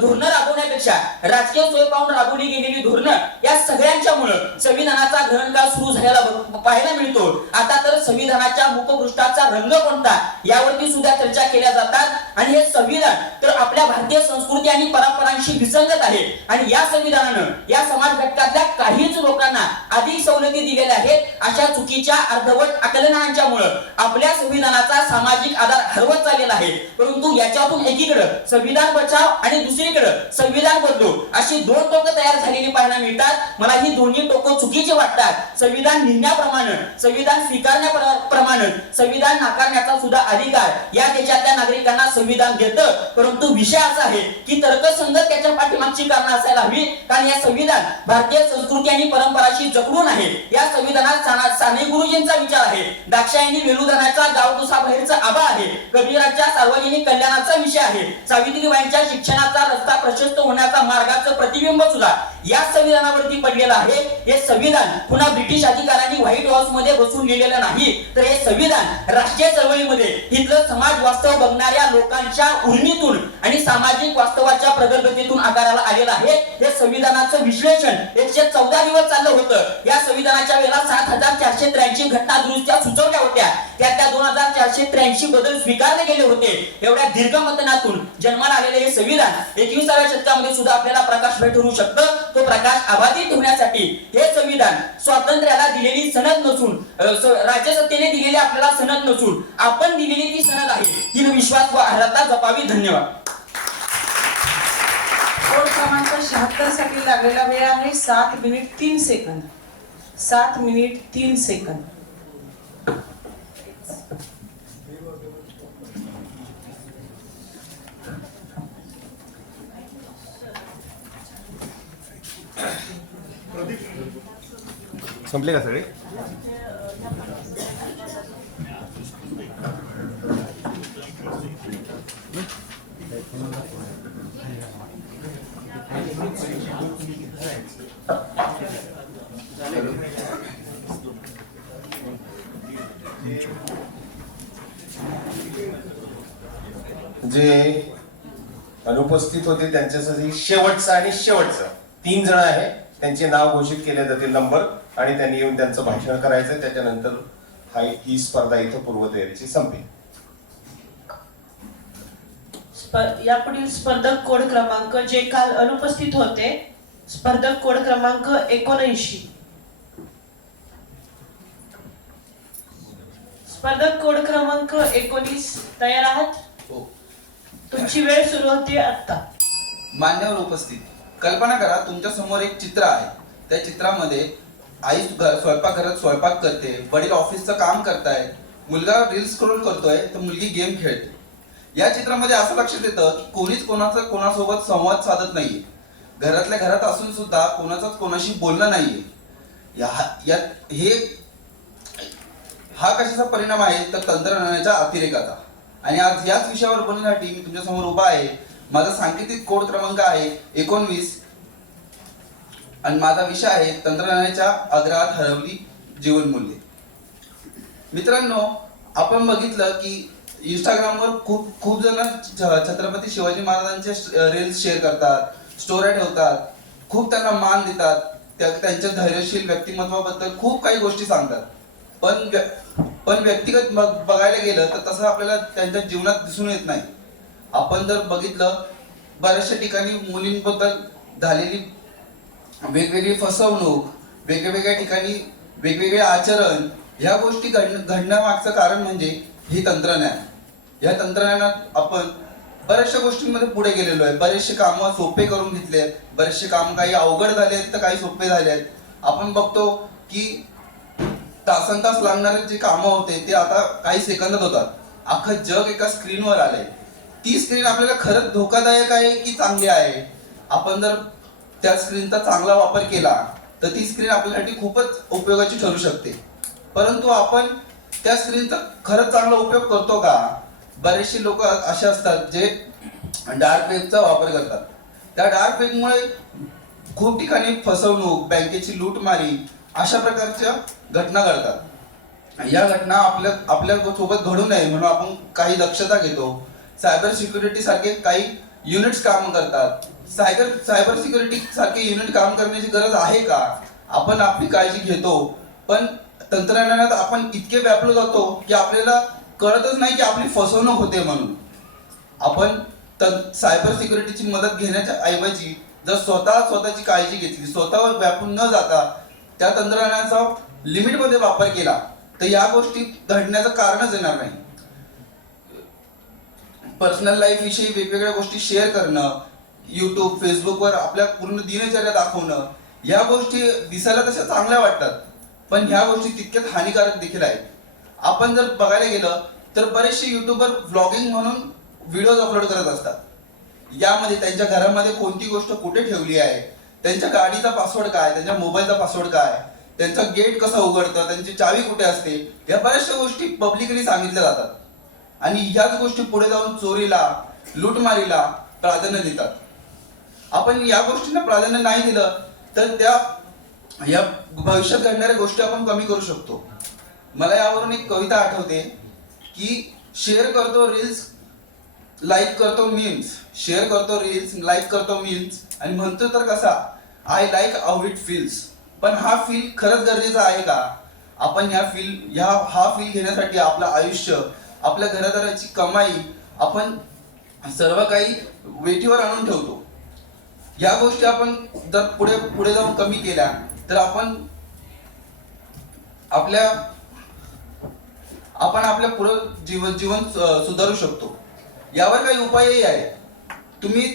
धोरणं राबवण्यापेक्षा राजकीय सोय पाहून राबवली गेलेली धोरणं, या सगळ्यांच्यामुळे संविधानाचा ग्रहणकाळ सुरू झालेला पाहायला मिळतो. आता तर संविधानाच्या मुखपृष्ठाचा रंग कोणता यावरती सुद्धा चर्चा केल्या जातात आणि हे संविधान तर आपल्या भारतीय संस्कृती आणि परंपरांशी विसंगत आहे आणि या संविधानानं या समाज घटकातल्या काहीच लोकांना अधिक सवलती दिलेल्या आहेत. अशा चुकीच्या अर्धवट आकलनांच्यामुळे आपल्या संविधानाचा सामाजिक आधार हरवत चाललेला आहे. परंतु याच्यातून एकीकडे संविधान बचाव आणि दुसरीकडे संविधान बदलो अशी 2 टोकं तयार झालेली पाहायला मिळतात. मला ही दोन्ही टोकं चुकीची वाटतात. संविधान लिहिण्याप्रमाणे, संविधान स्वीकारण्याप्रमाणे संविधान नाकारण्याचा सुद्धा अधिकार या देशातल्या नागरिकांना संविधान देतं. परंतु विषय असा आहे की तर्कसंगत त्याच्या पाठीमागची कारणं असायला हवी. कारण या संविधान भारतीय संस्कृती आणि परंपराशी जकडून आहे. या संविधानात साने गुरुजींचा विचार आहे, दाक्षायणी वेलुधनाचा गावकुसा बाहेरचा आबा आहे, कबीराच्या सार्वजनिक कल्याणाचा विषय आहे, सावित्रीबाईंच्या शिक्षणाचा रस्ता प्रशस्त होण्याचा मार्गाचं प्रतिबिंब सुद्धा या संविधानावरती पडलेलं आहे. हे संविधान पुन्हा ब्रिटिश अधिकाऱ्यांनी व्हाईट हाऊस मध्ये बसून लिहिलेलं नाही, तर हे संविधान राष्ट्रीय चळवळीमध्ये इथलं समाज वास्तव बघणाऱ्या लोकांच्या उर्मीतून आणि सामाजिक वास्तवाच्या प्रगल्भतेतून आकाराला आलेलं आहे. हे संविधानाचं विश्लेषण 114 दिवस चाललं होतं. या संविधानाच्या वेळेला 7483 घटना दुरुस्त्या सुचवल्या होत्या. त्यातल्या 2483 बदल स्वीकारले गेले होते. एवढ्या दीर्घ मतनातून जन्माला आलेले हे संविधान 21व्या शतकामध्ये सुद्धा आपल्याला प्रकाश भेटू शकतं. तो प्रकाश अबाधित ठेवण्यासाठी हे संविधान संविधान स्वातंत्र्याला दिलेली सनद नसून राज्यसत्तेने दिलेली आपल्याला सनद नसून आपण दिलेली ती सनद आहे. ही विश्वास व अर्हता जपावी. धन्यवाद. कोड क्रमांक 76 साठी लागलेला वेळ आहे 7 मिनिट 3 सेकंद. 7 minute 3 second. संपले का सगळे? जे अनुपस्थित होते त्यांच्यासाठी शेवटचं आणि शेवटचं 3 जण आहे. त्यांचे नाव घोषित केले जातील, नंबर, आणि त्यांनी येऊन त्यांचं भाषण करायचं. त्याच्यानंतर ही स्पर्धा इथं पूर्वतयारीची संपली. यापुढील स्पर्धक कोड क्रमांक जे काल अनुपस्थित होते, स्पर्धक कोड क्रमांक 79. स्पर्धक कोड क्रमांक 19 तयार आहात? तुमची वेळ सुरू होते आता. मान्यवर उपस्थित, कल्पना करा तुमच्या समोर एक चित्र आहे. त्या चित्रामध्ये आई स्वयंपाकघरात स्वयंपाक करते, वडील ऑफिसचं काम करतायत, मुलगा रील स्क्रोल करतोय तर मुलगी गेम खेळते. या चित्रामध्ये असं लक्षात येतं की कोणीच कोणासोबत संवाद साधत नाहीये. घरातल्या घरात असून सुद्धा कोणाचाच कोणाशी बोलणं नाहीये. हा कशाचा परिणाम आहे तर तंत्रज्ञानाच्या अतिरेकाचा. आणि आज याच विषयावर बोलण्यासाठी मी तुमच्या समोर उभा आहे. माझा सांकेतिक कोड क्रमांक आहे 19 आणि माझा विषय आहे तंत्रज्ञानाच्या अग्रहात हरवली जीवनमूल्ये. मित्रांनो, आपण बघितलं की इंस्टाग्रामवर खूप जण छत्रपती शिवाजी महाराजांचे रील्स शेअर करतात, स्टोऱ्या ठेवतात, खूप त्यांना मान देतात, त्यांच्या धैर्यशील व्यक्तिमत्वाबद्दल खूप काही गोष्टी सांगतात. पण व्यक्तिगत बघायला गेलं तर तसं आपल्याला त्यांच्या जीवनात दिसून येत नाही. आपण जर बघितलं बऱ्याचशा ठिकाणी मुलींबद्दल झालेली वेगवेगळी फसवणूक, वेगवेगळ्या ठिकाणी वेगवेगळे आचरण, ह्या गोष्टी घडण्यामागचं कारण म्हणजे हे तंत्रज्ञान. या तंत्रज्ञानात आपण बऱ्याचशा गोष्टींमध्ये पुढे गेलेलो आहे. बरेचसे कामं सोपे करून घेतले आहेत, बरेचसे काम काही अवघड झाले आहेत तर काही सोपे झाले आहेत. आपण बघतो की तासन तास लागणारे जे कामं होते ते आता काही सेकंदात होतात. अख्खं जग एका स्क्रीनवर आलंय. ती स्क्रीन आपल्याला खरंच धोकादायक आहे की चांगली आहे? आपण जर त्या स्क्रीनचा चांगला वापर केला तर ती स्क्रीन आपल्यासाठी खूपच उपयोगाची ठरू शकते. परंतु आपण त्या स्क्रीनचा खरंच चांगला उपयोग करतो का? बरेचसे लोक असे असतात जे डार्क वेबचा वापर करतात. त्या डार्क वेबमुळे खूप ठिकाणी फसवणूक, बँकेची लूटमारी अशा प्रकारच्या घटना घडतात. या घटना आपल्या सोबत घडू नये म्हणून आपण काही दक्षता घेतो. सायबर सिक्युरिटी सारखे काही युनिट्स काम करतात. सायबर सिक्युरिटी सारखे युनिट काम करण्याची गरज आहे का? आपण आपली काळजी घेतो, पण तंत्रज्ञानात आपण इतके व्यापलो जातो की आपल्याला कळतच नाही की आपली फसवणूक होते. म्हणून आपण सायबर सिक्युरिटीची मदत घेण्याच्या ऐवजी जर स्वतःची काळजी घेतली, स्वतःवर व्यापून न जाता त्या तंत्रज्ञानाचा लिमिटमध्ये वापर केला तर या गोष्टी घडण्याचं कारणच येणार नाही. पर्सनल लाईफ विषयी वेगवेगळ्या गोष्टी शेअर करणं, युट्यूब, फेसबुकवर आपल्या पूर्ण दिनचर्या दाखवणं, या गोष्टी दिसायला तशा चांगल्या वाटतात, पण ह्या गोष्टी तितक्याच हानिकारक देखील आहेत. आपण जर बघायला गेलं तर बरेचसे युट्यूबर व्लॉगिंग म्हणून व्हिडिओज अपलोड करत असतात. यामध्ये त्यांच्या घरामध्ये कोणती गोष्ट कुठे ठेवली आहे, त्यांच्या गाडीचा पासवर्ड काय, त्यांच्या मोबाईलचा पासवर्ड काय, त्यांचा गेट कसा उघडतं, त्यांची चावी कुठे असते, या बऱ्याचशा गोष्टी पब्लिकली सांगितल्या जातात. आणि ह्याच गोष्टी पुढे जाऊन चोरीला, लूटमारीला प्राधान्य देतात. आपण या गोष्टींना प्राधान्य नाही दिलं तर या भविष्यात घडणाऱ्या गोष्टी आपण कमी करू शकतो. मला यावरून एक कविता आठवते की शेअर करतो रील्स, लाईक करतो मीम्स, शेअर करतो रील्स, लाईक करतो मीम्स, आणि म्हणतो तर कसा, I like how it feels. पण हा फील खरंच गरजेचा आहे का? आपण हा फील घेण्यासाठी आपलं आयुष्य, आपल्या घरादाराची कमाई आपण सर्व काही वेठीवर आणून ठेवतो. या गोष्टी आपण जर पुढे जाऊन कमी केल्या तर आपण आपण आपल्या पुढे जीवन सुधारू शकतो. यावर काही उपायही आहे. तुम्ही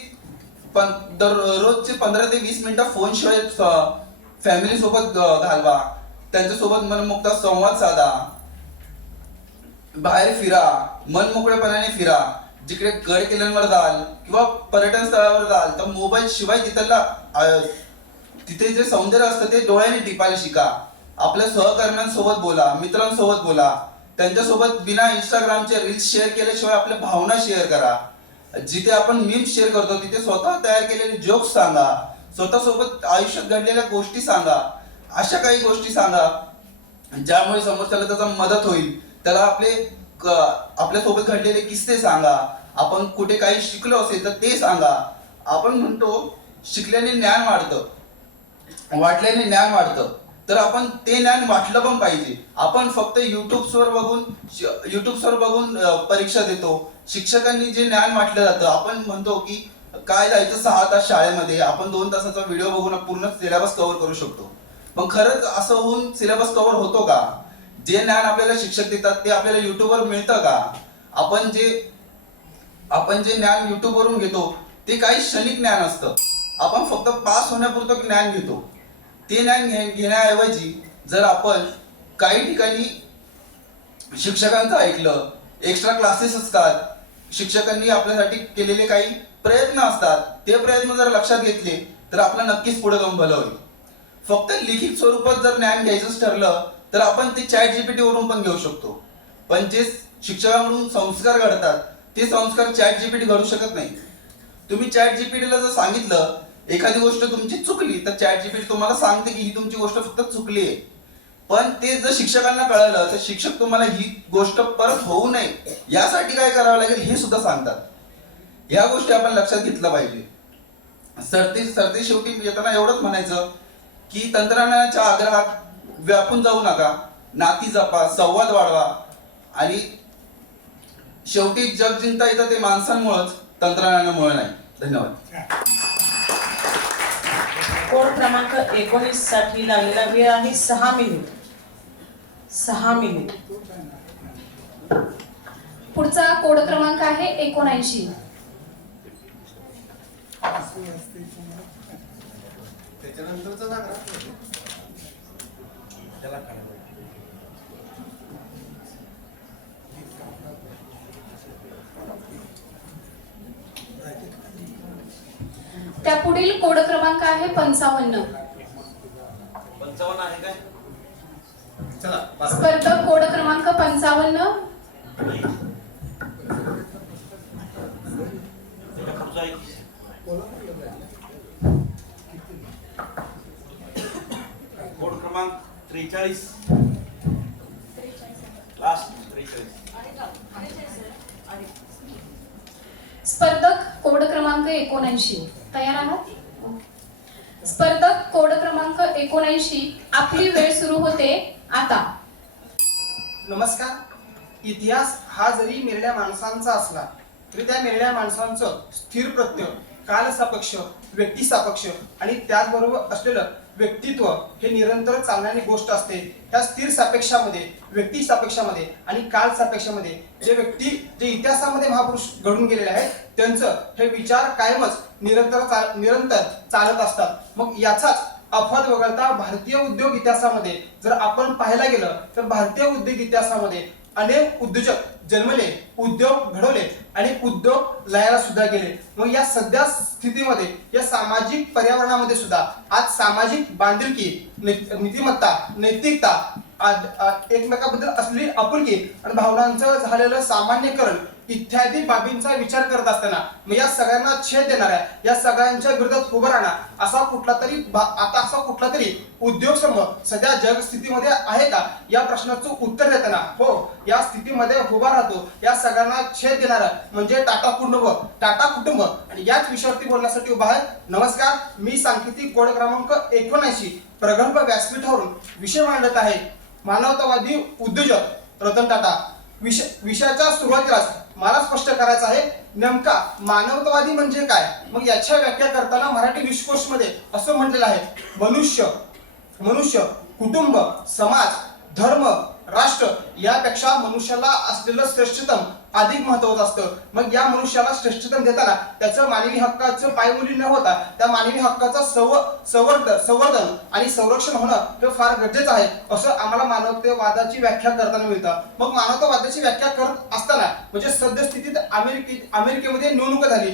दररोजचे 15 ते 20 मिनिटं फोन शिवाय फॅमिली सोबत घालवा. त्यांच्यासोबत मनमुक्त संवाद साधा. बाहेर फिरा, मनमोकळेपणाने फिरा. जिकडे गड किल्ल्यांवर जाल किंवा पर्यटन स्थळावर जाल तर मोबाईल शिवाय तिथे जे सौंदर्य असतं ते डोळ्याने टिपायला शिका. आपल्या सहकर्म्यांसोबत बोला, मित्रांसोबत बोला. त्यांच्यासोबत बिना इंस्टाग्रामचे रील्स शेअर केल्याशिवाय आपल्या भावना शेअर करा. जिथे आपण मीम्स शेअर करतो तिथे स्वतः तयार केलेले जोक्स सांगा. स्वतःसोबत आयुष्यात घडलेल्या गोष्टी सांगा. अशा काही गोष्टी सांगा ज्यामुळे समोरच्याला त्याचा मदत होईल. त्याला आपल्यासोबत घडलेले किस्से सांगा. आपण कुठे काही शिकलो असेल तर ते सांगा. आपण म्हणतो शिकल्याने ज्ञान वाढतं, वाटल्याने ज्ञान वाढतं. तर आपण ते ज्ञान वाटलं पण पाहिजे. आपण फक्त युट्यूबवर बघून परीक्षा देतो. शिक्षकांनी जे ज्ञान वाटलं जातं, आपण म्हणतो की काय जायचं 6 तास शाळेमध्ये, आपण 2 तासाचा व्हिडिओ बघून पूर्ण सिलेबस कव्हर करू शकतो. पण खरंच असं होऊन सिलेबस कव्हर होतो का? जे ज्ञान आपल्याला शिक्षक देतात ते आपल्याला युट्यूबवर मिळतं का? आपण जे ज्ञान युट्यूबवरून घेतो ते काही क्षणिक ज्ञान असतं. आपण फक्त पास होण्यापुरतं ज्ञान घेतो. ते ज्ञान घेण्याऐवजी जर आपण काही ठिकाणी शिक्षकांचं ऐकलं, एक्स्ट्रा क्लासेस असतात, शिक्षकांनी आपल्यासाठी केलेले काही प्रयत्न असतात, ते प्रयत्न जर लक्षात घेतले तर आपलं नक्कीच पुढे जाऊन भलं होईल. फक्त लिखित स्वरूपात जर ज्ञान घ्यायचंच ठरलं तर आपण ते ChatGPT वरून पण घेऊ शकतो. पण जे शिक्षकांकडून संस्कार घडतात ते संस्कार ChatGPT घडू शकत नाही. तुम्ही ChatGPT ला जर सांगितलं एखादी गोष्ट तुमची चुकली तर ChatGPT तुम्हाला सांगते की ही तुमची गोष्ट फक्त चुकली आहे. पण ते जर शिक्षकांना कळलं तर शिक्षक तुम्हाला ही गोष्ट परत होऊ नये यासाठी काय करावं लागेल हे सुद्धा सांगतात. या गोष्टी आपण लक्षात घेतलं पाहिजे. सरते शेवटी येताना एवढंच म्हणायचं की तंत्रज्ञानाच्या आग्रहात व्यापून जाऊ नका. नाती जपा, संवाद वाढवा आणि शेवटी जग जिंकता येतं ते माणसांमुळेच, तंत्रज्ञानामुळे नाही. धन्यवाद. कोड क्रमांक 19 साठी लागलेला वेळ आहे 6 मिनिट. 6 मिनिट. पुढचा कोड क्रमांक आहे 79. त्या पुढील कोड क्रमांक आहे 55. आहे काय? स्पर्धक कोड क्रमांक 55. कोड क्रमांक 43. लास्ट 43. स्पर्धक कोड क्रमांक 79. तयार आहात? स्पर्धक कोड क्रमांक 79. आपली वेळ सुरू होते आता. नमस्कार. इतिहास हा जरी मेलेल्या माणसांचा असला तरी त्या मेलेल्या माणसांचं स्थिर प्रत्यय, कालसापेक्ष, व्यक्तिसापेक्ष आणि त्याचबरोबर असलेलं व्यक्तित्व हे निरंतर चालणारी गोष्ट असते. त्या स्थिर सापेक्षामध्ये, व्यक्ती सापेक्षामध्ये आणि काल सापेक्षामध्ये जे इतिहासामध्ये महापुरुष घडून गेलेले आहेत त्यांचं हे विचार कायमच निरंतर चालत असतात. मग याचाच अपवाद वगळता भारतीय उद्योग इतिहासामध्ये जर आपण पाहायला गेलं तर भारतीय उद्योग इतिहासामध्ये अनेक उद्योजक जन्मले, उद्योग घडवले आणि उद्योग लयाला सुद्धा गेले. मग या सध्या स्थितीमध्ये या सामाजिक पर्यावरणामध्ये सुद्धा आज सामाजिक बांधिलकी, नीतिमत्ता, नैतिकता, एकमेकाबद्दल असलेली आपुलकी आणि भावनांचं झालेलं सामान्यकरण इत्यादी बाबींचा विचार करत असताना मग या सगळ्यांना छेद देणाऱ्या, या सगळ्यांच्या विरोधात उभं राहणार असा कुठला तरी उद्योग समूह सध्या जगस्थितीमध्ये आहे का या प्रश्नाचं उत्तर देताना हो, या स्थितीमध्ये उभा राहतो. या सगळ्यांना छेद देणारा म्हणजे टाटा कुटुंब आणि याच विषयावरती बोलण्यासाठी उभा आहे. नमस्कार, मी सांकेतिक कोड क्रमांक 79 प्रगल्भ व्यासपीठावरून विषय मांडत आहे मानवतावादी उद्योजक रतन टाटा. विषयाच्या सुरुवातीलाच मला स्पष्ट करायचं आहे नेमका मानवतावादी म्हणजे काय. मग याच्या व्याख्या करताना मराठी विश्वकोश मध्ये असं म्हटलेलं आहे, मनुष्य, कुटुंब, समाज धर्म, राष्ट्र यापेक्षा मनुष्याला असलेलं श्रेष्ठतम अधिक महत्वाचं असतं. मग या मनुष्याला श्रेष्ठतम देताना त्याचं मानवी हक्काचं पायमुली न होता त्या मानवी हक्काचं संवर्धन आणि संरक्षण होणं हे फार गरजेचं आहे असं आम्हाला मानवतेवादाची व्याख्या करताना मिळतं. मग मानवतावादाची व्याख्या करत असताना म्हणजे सद्यस्थितीत अमेरिकेमध्ये निवडणूक झाली.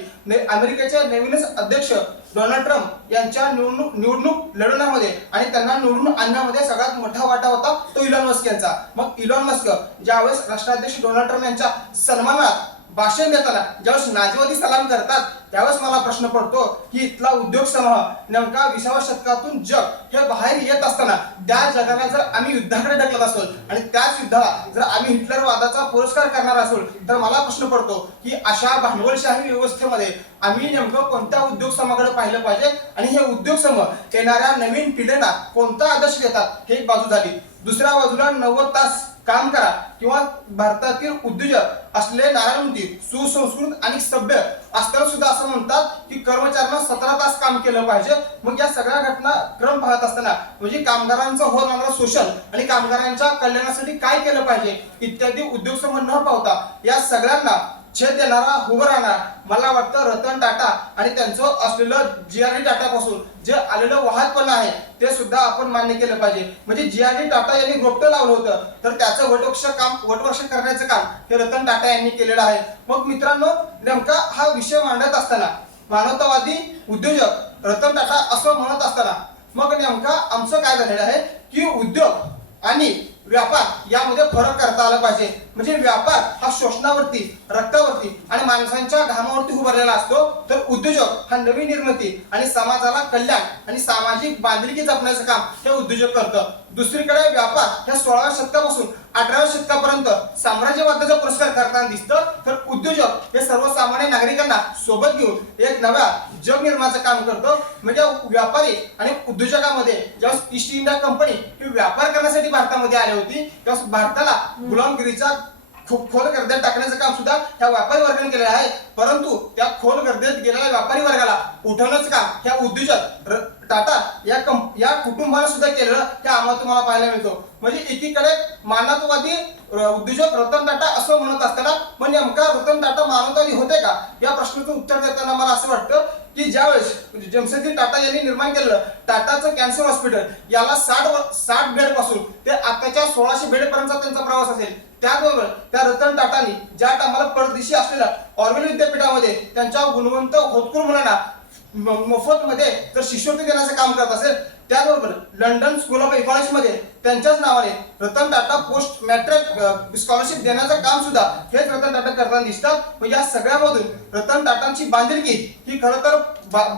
अमेरिकेचे नवीनच अध्यक्ष डोनाल्ड ट्रम्प यांच्या निवडणूक लढवण्यामध्ये आणि त्यांना निवडून आणण्यामध्ये सगळ्यात मोठा वाटा होता तो इलॉन मस्क यांचा. मग इलॉन मस्क ज्यावेळेस राष्ट्राध्यक्ष डोनाल्ड ट्रम्प यांच्या सन्मानात भाषण देताना ज्यावेळेस नाजीवादी सलाम करतात त्यावेळेस मला प्रश्न पडतो की इथला उद्योग समूह नेमका 20व्या शतकातून जग हे बाहेर येत असताना त्या जगाला जर आम्ही युद्धाकडे ढकलत असोल आणि त्याच युद्धाला जर आम्ही हिटलरवादाचा पुरस्कार करणार असोल तर मला प्रश्न पडतो की अशा भांडवलशाही व्यवस्थेमध्ये आम्ही नेमकं कोणत्या उद्योग समूहाकडे पाहिलं पाहिजे आणि हे उद्योग समूह येणाऱ्या नवीन पिढीला कोणता आदर्श देतात हे एक बाजू झाली. दुसऱ्या बाजूला 90 तास काम करा किंवा भारतातील उद्योजक असलेले नारायणमूर्ती सुसंस्कृत आणि सभ्य असताना सुद्धा असं म्हणतात की कर्मचाऱ्यांना 17 तास काम केलं पाहिजे. मग या सगळ्या घटना क्रम पाहत असताना म्हणजे कामगारांचं होणारं शोषण आणि कामगारांच्या कल्याणासाठी काय केलं पाहिजे इत्यादी उद्योग समूह न पाहता या सगळ्यांना छेद देणारा उभं राहणार मला वाटतं रतन टाटा आणि त्यांचं असलेलं GRD टाटा पासून जे आलेलं वाहतपण आहे ते सुद्धा आपण मान्य केलं पाहिजे. म्हणजे GRD टाटा यांनी रोपटं लावलं होतं तर त्याचं वटवर्ष करण्याचं काम हे रतन टाटा यांनी केलेलं आहे. मग मित्रांनो नेमका हा विषय मांडत असताना मानवतावादी उद्योजक रतन टाटा असं म्हणत असताना मग नेमका आमचं काय झालेलं आहे की उद्योग आणि व्यापार यामध्ये फरक करता आला पाहिजे. म्हणजे व्यापार हा शोषणावरती, रक्तावरती आणि माणसांच्या घामावरती उभारलेला असतो तर उद्योजक हा नवीन निर्मिती आणि समाजाला कल्याण आणि सामाजिक बांधिलकी जपण्याचं काम हे उद्योजक करतं. दुसरीकडे व्यापार ह्या 16व्या शतकापासून 18व्या शतकापर्यंत साम्राज्यवादाचा पुरस्कार करताना दिसतं तर उद्योजक हे सर्वसामान्य नागरिकांना सोबत घेऊन एक नव्या जग निर्माणाचं काम करतो. म्हणजे व्यापारी आणि उद्योजकांमध्ये जेव्हा ईस्ट इंडिया कंपनी ही व्यापार करण्यासाठी भारतामध्ये आली होती तेव्हा भारताला गुलामगिरीचा खोल गर्दीत टाकण्याचं काम सुद्धा त्या व्यापारी वर्गाने केलेलं आहे. परंतु त्या खोल गर्दीत गेलेल्या व्यापारी वर्गाला उठवण्याचं काम ह्या उद्योजक टाटा या कुटुंबाने सुद्धा केलेलं हे आम्हाला तुम्हाला पाहायला मिळतो. म्हणजे एकीकडे मानवतावादी उद्योजक रतन टाटा असं म्हणत असताना पण नेमका रतन टाटा मानवतावादी होते का या प्रश्नाचं उत्तर देताना मला असं वाटतं की ज्यावेळेस जमशेदजी टाटा यांनी निर्माण केलेलं टाटाचं कॅन्सर हॉस्पिटल याला 60 बेड पासून ते आताच्या 1600 बेड पर्यंतचा त्यांचा प्रवास असेल. त्याचबरोबर त्या रतन टाटांनी ज्या टायमाला परदेशी असलेल्या ऑर्वेल विद्यापीठामध्ये त्यांच्या गुणवंत होतकरू मुलांना मोफत मध्ये जर शिष्यवृत्ती देण्याचं काम करत असेल त्याचबरोबर लंडन स्कूल ऑफ इकॉनॉमिक्स मध्ये त्यांच्याच नावाने Ratan Tata post matric scholarship देण्याचं काम सुद्धा हेच रतन टाटा करताना दिसतात. या सगळ्यामधून रतन टाटांची बांधिलकी ही खरं तर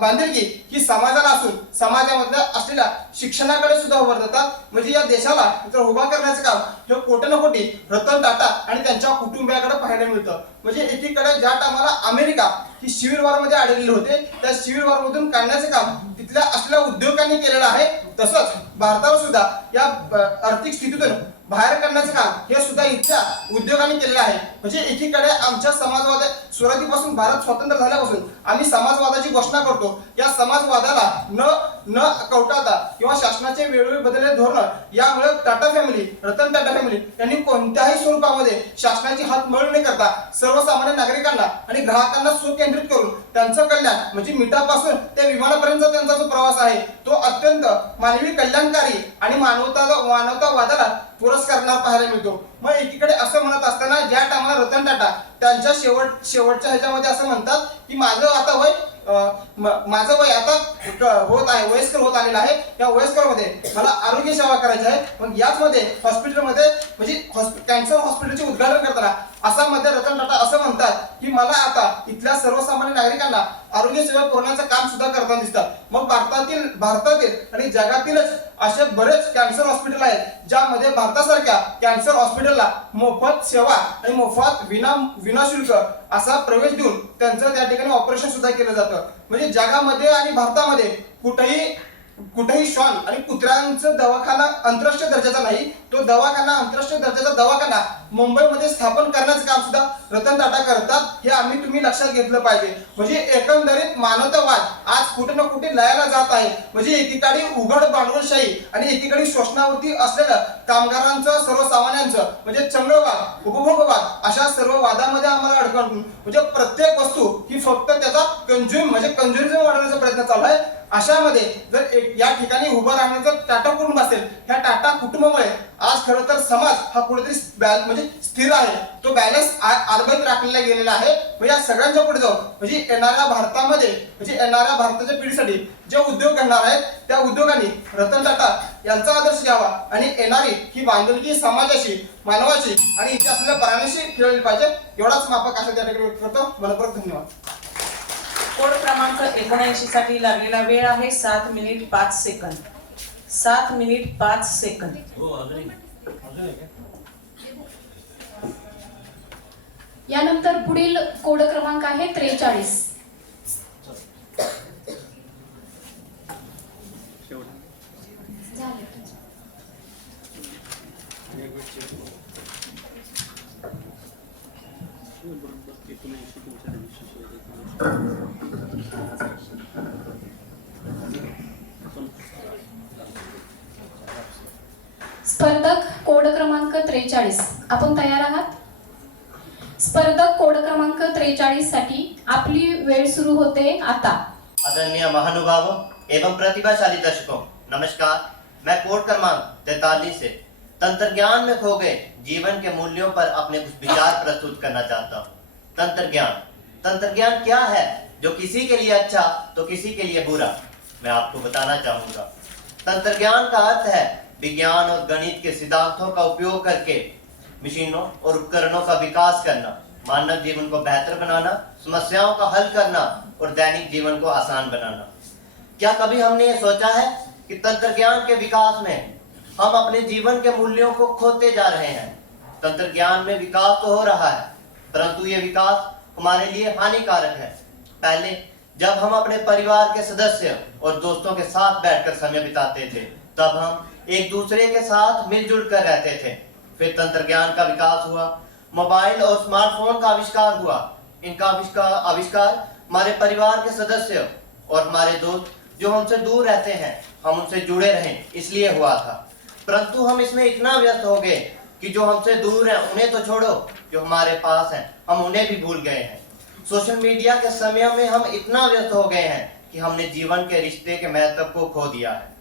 बांधिलकी ही समाजाला असून समाजामधल्या असलेल्या शिक्षणाकडे सुद्धा उभं जातात. म्हणजे या देशाला जर उभा करण्याचं काम हे कोटी ना कोटी रतन टाटा आणि त्यांच्या कुटुंबियाकडे पाहायला मिळतं. म्हणजे एकीकडे ज्या टायमाला अमेरिका ही सिव्हिल वॉर मध्ये अडकलेली होते त्या सिव्हिल वॉर मधून काढण्याचं काम तिथल्या असलेल्या उद्योगांनी केलेलं आहे. तसंच भारताला सुद्धा या आर्थिक स्थितीतून बाहेर काढण्याचं काम हे सुद्धा इथल्या उद्योगांनी केलेलं आहे. म्हणजे एकीकडे आमच्या समाजवाद सुरुवातीपासून भारत स्वतंत्र झाल्यापासून आम्ही समाजवादाची घोषणा करतो. या समाजवादाला न कवटाळता किंवा शासनाचे वेळोवेळी बदललेले धोरण यामुळे टाटा फॅमिली रतन टाटा फॅमिली यांनी कोणत्याही स्वरूपामध्ये शासनाची हातमळणी न करता सर्वसामान्य नागरिकांना आणि ग्राहकांना सुकेंद्रित करून त्यांचं कल्याण म्हणजे मिठापासून ते विमानापर्यंतचा त्यांचा जो प्रवास आहे तो अत्यंत मानवी कल्याणकारी आणि मानवतावादाला पुरस्कारणार पाहायला मिळतो. मग एकीकडे असं म्हणत असताना ज्या टायमाला रतन टाटा त्यांच्या शेवटच्या ह्याच्यामध्ये असं म्हणतात की माझं वय आता होत आहे वयस्कर होत आलेलं आहे. या वयस्करमध्ये मला आरोग्य सेवा करायची आहे. मग याच मध्ये हॉस्पिटलमध्ये म्हणजे कॅन्सर हॉस्पिटलचे उद्घाटन करताना आसाममध्ये रतन टाटा असं म्हणतात की मला आता इथल्या सर्वसामान्य नागरिकांना आरोग्य सेवा पुरवण्याचं काम सुद्धा करताना दिसतात. मग भारतातील आणि जगातीलच असे बरेच कॅन्सर हॉस्पिटल आहेत ज्यामध्ये भारतासारख्या कॅन्सर हॉस्पिटलला मोफत सेवा आणि मोफत विनाशुल्क असा प्रवेश देऊन त्यांचं त्या ठिकाणी ऑपरेशन सुद्धा केलं जातं. म्हणजे जगामध्ये आणि भारतामध्ये कुठेही कुठेही श्वान आणि कुत्र्यांचा दवाखाना आंतरराष्ट्रीय दर्जाचा नाही, तो दवाखाना आंतरराष्ट्रीय दर्जाचा दवाखाना मुंबईमध्ये स्थापन करण्याचं काम सुद्धा रतन टाटा करतात, हे आम्ही तुम्ही लक्षात घेतलं पाहिजे. म्हणजे एकंदरीत मानवतावाद आज कुठे ना कुठे लयाला जात आहे. म्हणजे एकीकडे उघड भांडवलशाही आणि एकीकडे शोषणावरती असलेलं कामगारांचं, सर्वसामान्यांचं म्हणजे चंगळवाद, उपभोगवाद अशा सर्व वादामध्ये आम्हाला अडकून म्हणजे प्रत्येक वस्तू ही फक्त त्याचा कंझ्युमरिझम वाढवण्याचा प्रयत्न चालू आहे. अशामध्ये जर या ठिकाणी उभं राहण्याचं टाटा कुटुंब असेल, ह्या टाटा कुटुंबामुळे आज खरं तर समाज हा कुठेतरी म्हणजे स्थिर आहे, तो बॅलन्स अडबत राखलेला गेलेला आहे. म्हणजे या सगळ्यांच्या पुढे जाऊन म्हणजे येणाऱ्या भारतामध्ये म्हणजे येणाऱ्या भारताच्या पिढीसाठी जे उद्योग करणार आहेत त्या उद्योगांनी रतन टाटा यांचा आदर्श घ्यावा आणि येणारी ही बांधिलकी समाजाशी, मानवाची आणि इथे आपल्याला प्राण्याशी खेळली पाहिजे. एवढाच माफक आशा त्या ठिकाणी व्यक्त करतो. मनपूर्वक धन्यवाद. कोड क्रमांक 79 साठी लागलेला वेळ आहे 7 मिनिट 5 सेकंद. 7 minute 5 second. यानंतर पुढील कोड क्रमांक आहे 43. स्पर्धक कोड क्रमांक 43, आपण तयार आहात? स्पर्धक कोड क्रमांक 43 साठी आपली वेळ सुरू होते आता. आदरणीय महानुभावों एवं प्रतिभाशाली दर्शकों, नमस्कार. मैं कोड क्रमांक 43 से तंत्र ज्ञान में खो गए जीवन के मूल्यों पर अपने कुछ विचार प्रस्तुत करना चाहता हूँ. तंत्र ज्ञान क्या है जो किसी के लिए अच्छा तो किसी के लिए बुरा, मैं आपको बताना चाहूंगा. तंत्र ज्ञान का अर्थ है विज्ञान और गणित के सिद्धांतों का उपयोग करके मशीनों और उपकरणों का विकास करना, मानव जीवन को बेहतर बनाना, समस्याओं का हल करना और दैनिक जीवन को आसान बनाना. क्या कभी हमने ये सोचा है कि तंत्र ज्ञान के विकास में हम अपने जीवन के मूल्यों को खोते जा रहे हैं? तंत्र ज्ञान में विकास तो हो रहा है, परंतु ये विकास हमारे लिए हानिकारक है. पहले जब हम अपने परिवार के सदस्य और दोस्तों के साथ बैठकर समय बिताते थे, तब हम एक दूसरे के साथ मिलजुल कर रहते थे. फिर तंत्र ज्ञान का विकास हुआ, मोबाइल और स्मार्टफोन का आविष्कार हुआ. इनका आविष्कार हमारे परिवार के सदस्य और हमारे दोस्त जो हमसे दूर रहते हैं, हम उनसे जुड़े रहें इसलिए हुआ था. परंतु हम इसमें इतना व्यस्त हो गए कि जो हमसे दूर हैं उन्हें तो छोड़ो, जो हमारे पास हैं हम उन्हें भी भूल गए हैं. सोशल मीडिया के समय में हम इतना व्यस्त हो गए हैं कि हमने जीवन के रिश्ते के महत्व को खो दिया है.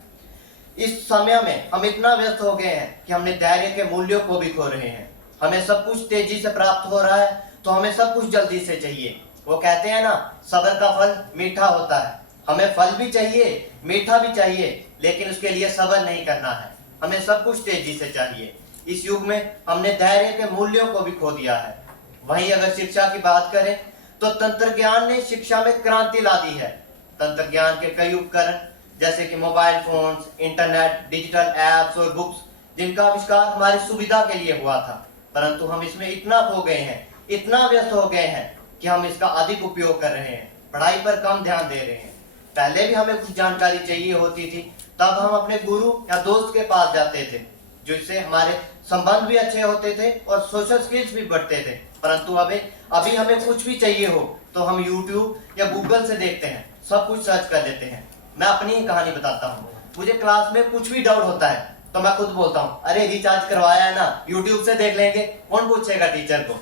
इस समय में हम इतना व्यस्त हो गए हैं कि हमने धैर्य के मूल्यों को भी खो रहे हैं. हमें सब कुछ तेजी से प्राप्त हो रहा है तो हमें सब कुछ जल्दी से चाहिए. वो कहते हैं ना, सब्र का फल मीठा होता है. हमें फल भी चाहिए, मीठा भी चाहिए, लेकिन उसके लिए सब्र नहीं करना है. हमें सब कुछ तेजी से चाहिए. इस युग में हमने धैर्य के मूल्यों को भी खो दिया है. वहीं अगर शिक्षा की बात करें तो तंत्र ज्ञान ने शिक्षा में क्रांति ला दी है. तंत्र ज्ञान के कई उपकरण जैसे कि mobile phones, internet, digital apps और बुक्स, जिनका आविष्कार हमारी सुविधा के लिए हुआ था, परंतु हम इसमें इतना खो गए हैं, इतना व्यस्त हो गए हैं कि हम इसका अधिक उपयोग कर रहे हैं, पढ़ाई पर कम ध्यान दे रहे हैं. पहले भी हमें कुछ जानकारी चाहिए होती थी, तब हम अपने गुरु या दोस्त के पास जाते थे, जिससे हमारे संबंध भी अच्छे होते थे और सोशल स्किल्स भी बढ़ते थे. परंतु अभी हमें कुछ भी चाहिए हो तो हम YouTube या गूगल से देखते हैं, सब कुछ सर्च कर लेते हैं. मैं अपनी ही कहानी बताता हूँ. मुझे क्लास में कुछ भी डाउट होता है तो मैं खुद बोलता हूँ, अरे रिचार्ज करवाया है ना, YouTube से देख लेंगे, कौन पूछेगा टीचर को.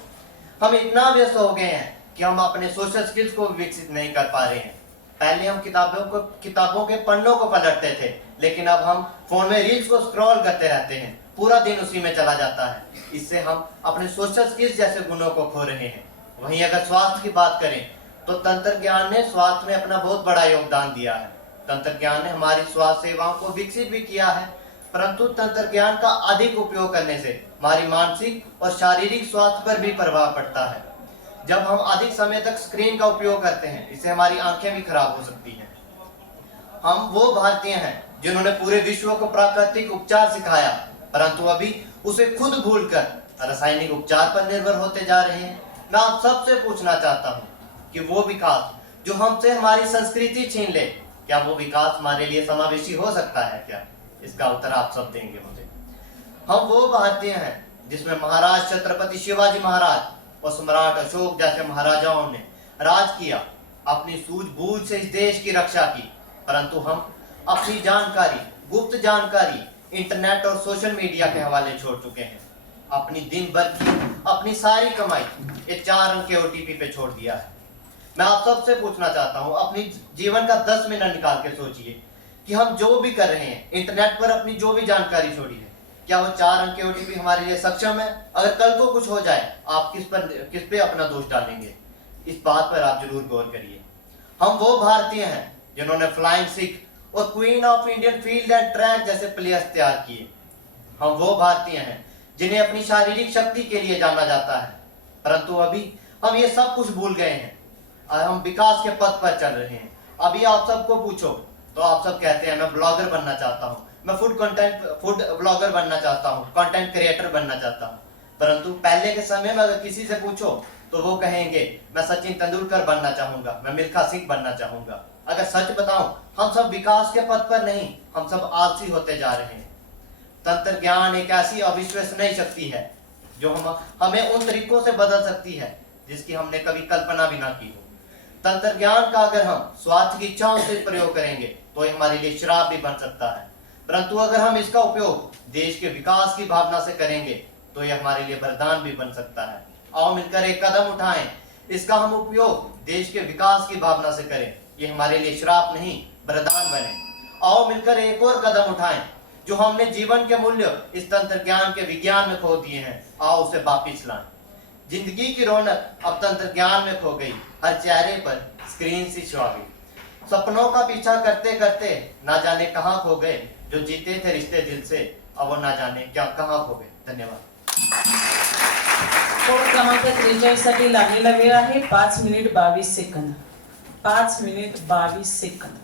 हम इतना व्यस्त हो गए हैं कि हम अपने सोशल स्किल्स को विकसित नहीं कर पा रहे हैं. पहले हम किताबों के पन्नों को पलटते थे, लेकिन अब हम फोन में रील्स को स्क्रॉल करते रहते हैं, पूरा दिन उसी में चला जाता है. इससे हम अपने सोशल स्किल्स जैसे गुणों को खो रहे हैं. वहीं अगर स्वास्थ्य की बात करें तो तंत्र ज्ञान ने स्वास्थ्य में अपना बहुत बड़ा योगदान दिया है. तंत्र ज्ञान ने हमारी स्वास्थ्य सेवाओं को विकसित भी किया है, परंतु तंत्र ज्ञान का अधिक उपयोग करने से हमारी मानसिक और शारीरिक स्वास्थ्य पर भी प्रभाव पड़ता है. जब हम अधिक समय तक स्क्रीन का उपयोग करते हैं, इससे हमारी आंखें भी खराब हो सकती हैं. हम वो भारतीय हैं जिन्होंने पूरे विश्व को प्राकृतिक उपचार सिखाया, परंतु अभी उसे खुद भूलकर रासायनिक उपचार पर निर्भर होते जा रहे हैं. मैं आप सबसे पूछना चाहता हूँ कि वो विकास जो हमसे हमारी संस्कृति छीन ले, क्या वो विकास हमारे लिए समावेशी हो सकता है क्या? इसका उत्तर आप सब देंगे मुझे। हम वो भारतीय हैं जिसमें महाराज छत्रपति शिवाजी महाराज और सम्राट अशोक जैसे महाराजाओं ने राज किया, अपनी सूझबूझ से इस देश की रक्षा की, परंतु हम अपनी जानकारी, गुप्त जानकारी इंटरनेट और सोशल मीडिया के हवाले छोड़ चुके हैं। अपनी दिन भर की अपनी सारी कमाई ये 4 अंक के OTP पे छोड़ दिया है। मैं आप सबसे पूछना चाहता हूँ, अपनी जीवन का 10 मिनट निकाल के सोचिए कि हम जो भी कर रहे हैं, इंटरनेट पर अपनी जो भी जानकारी छोड़ी है, क्या वो 4 अंक के OTP हमारे लिए सक्षम है? अगर कल को कुछ हो जाए, आप किस पे अपना दोष डालेंगे? इस बात पर आप जरूर गौर करिए। हम वो भारतीय हैं जिन्होंने फ्लाइंग सिख और queen of Indian field end track जैसे प्लेयर्स तैयार किए। हम वो भारतीय हैं जिन्हें अपनी शारीरिक शक्ति के लिए जाना जाता है, परंतु अभी हम ये सब कुछ भूल गए हैं और हम विकास के पथ पर चल रहे हैं। अभी आप सबको पूछो तो आप सब कहते हैं मैं ब्लॉगर बनना चाहता हूँ, मैं फूड ब्लॉगर बनना चाहता हूँ, कंटेंट क्रिएटर बनना चाहता हूँ, परंतु पहले के समय में अगर किसी से पूछो तो वो कहेंगे मैं सचिन तेंदुलकर बनना चाहूंगा, मैं मिल्खा सिंह बनना चाहूंगा। अगर सच बताऊं, हम सब विकास के पथ पर नहीं, हम सब आलसी होते जा रहे हैं। तंत्र ज्ञान एक ऐसी अविश्वसनीय शक्ति है जो हमें उन तरीकों से बदल सकती है जिसकी हमने कभी कल्पना भी ना की हो। तंत्र ज्ञान का अगर हम स्वार्थ की इच्छाओं से प्रयोग करेंगे तो ये हमारे लिए श्राप भी बन सकता है, परंतु अगर हम इसका उपयोग देश के विकास की भावना से करेंगे तो यह हमारे लिए वरदान भी बन सकता है। आओ मिलकर एक कदम उठाएं, इसका हम उपयोग देश के विकास की भावना से करें, ये हमारे लिए श्राप नहीं वरदान बने। आओ मिलकर एक और कदम उठाएं, जो हमने जीवन के मूल्य इस तंत्र ज्ञान के विज्ञान में खो दिए हैं, आओ उसे वापिस लाएं। जिंदगी की रौनक अब तंत्र ज्ञान में खो गई, हर चेहरे पर स्क्रीन सी छा गई। सपनों का पीछा करते करते ना जाने कहां खो गए, जो जीते थे रिश्ते दिल से अब वो ना जाने क्या कहां खो गए। धन्यवाद। कोड क्रमांक 43 साठी लागलेला वेळ आहे 5 मिनिट 22 सेकंद. 5 minute 22 second.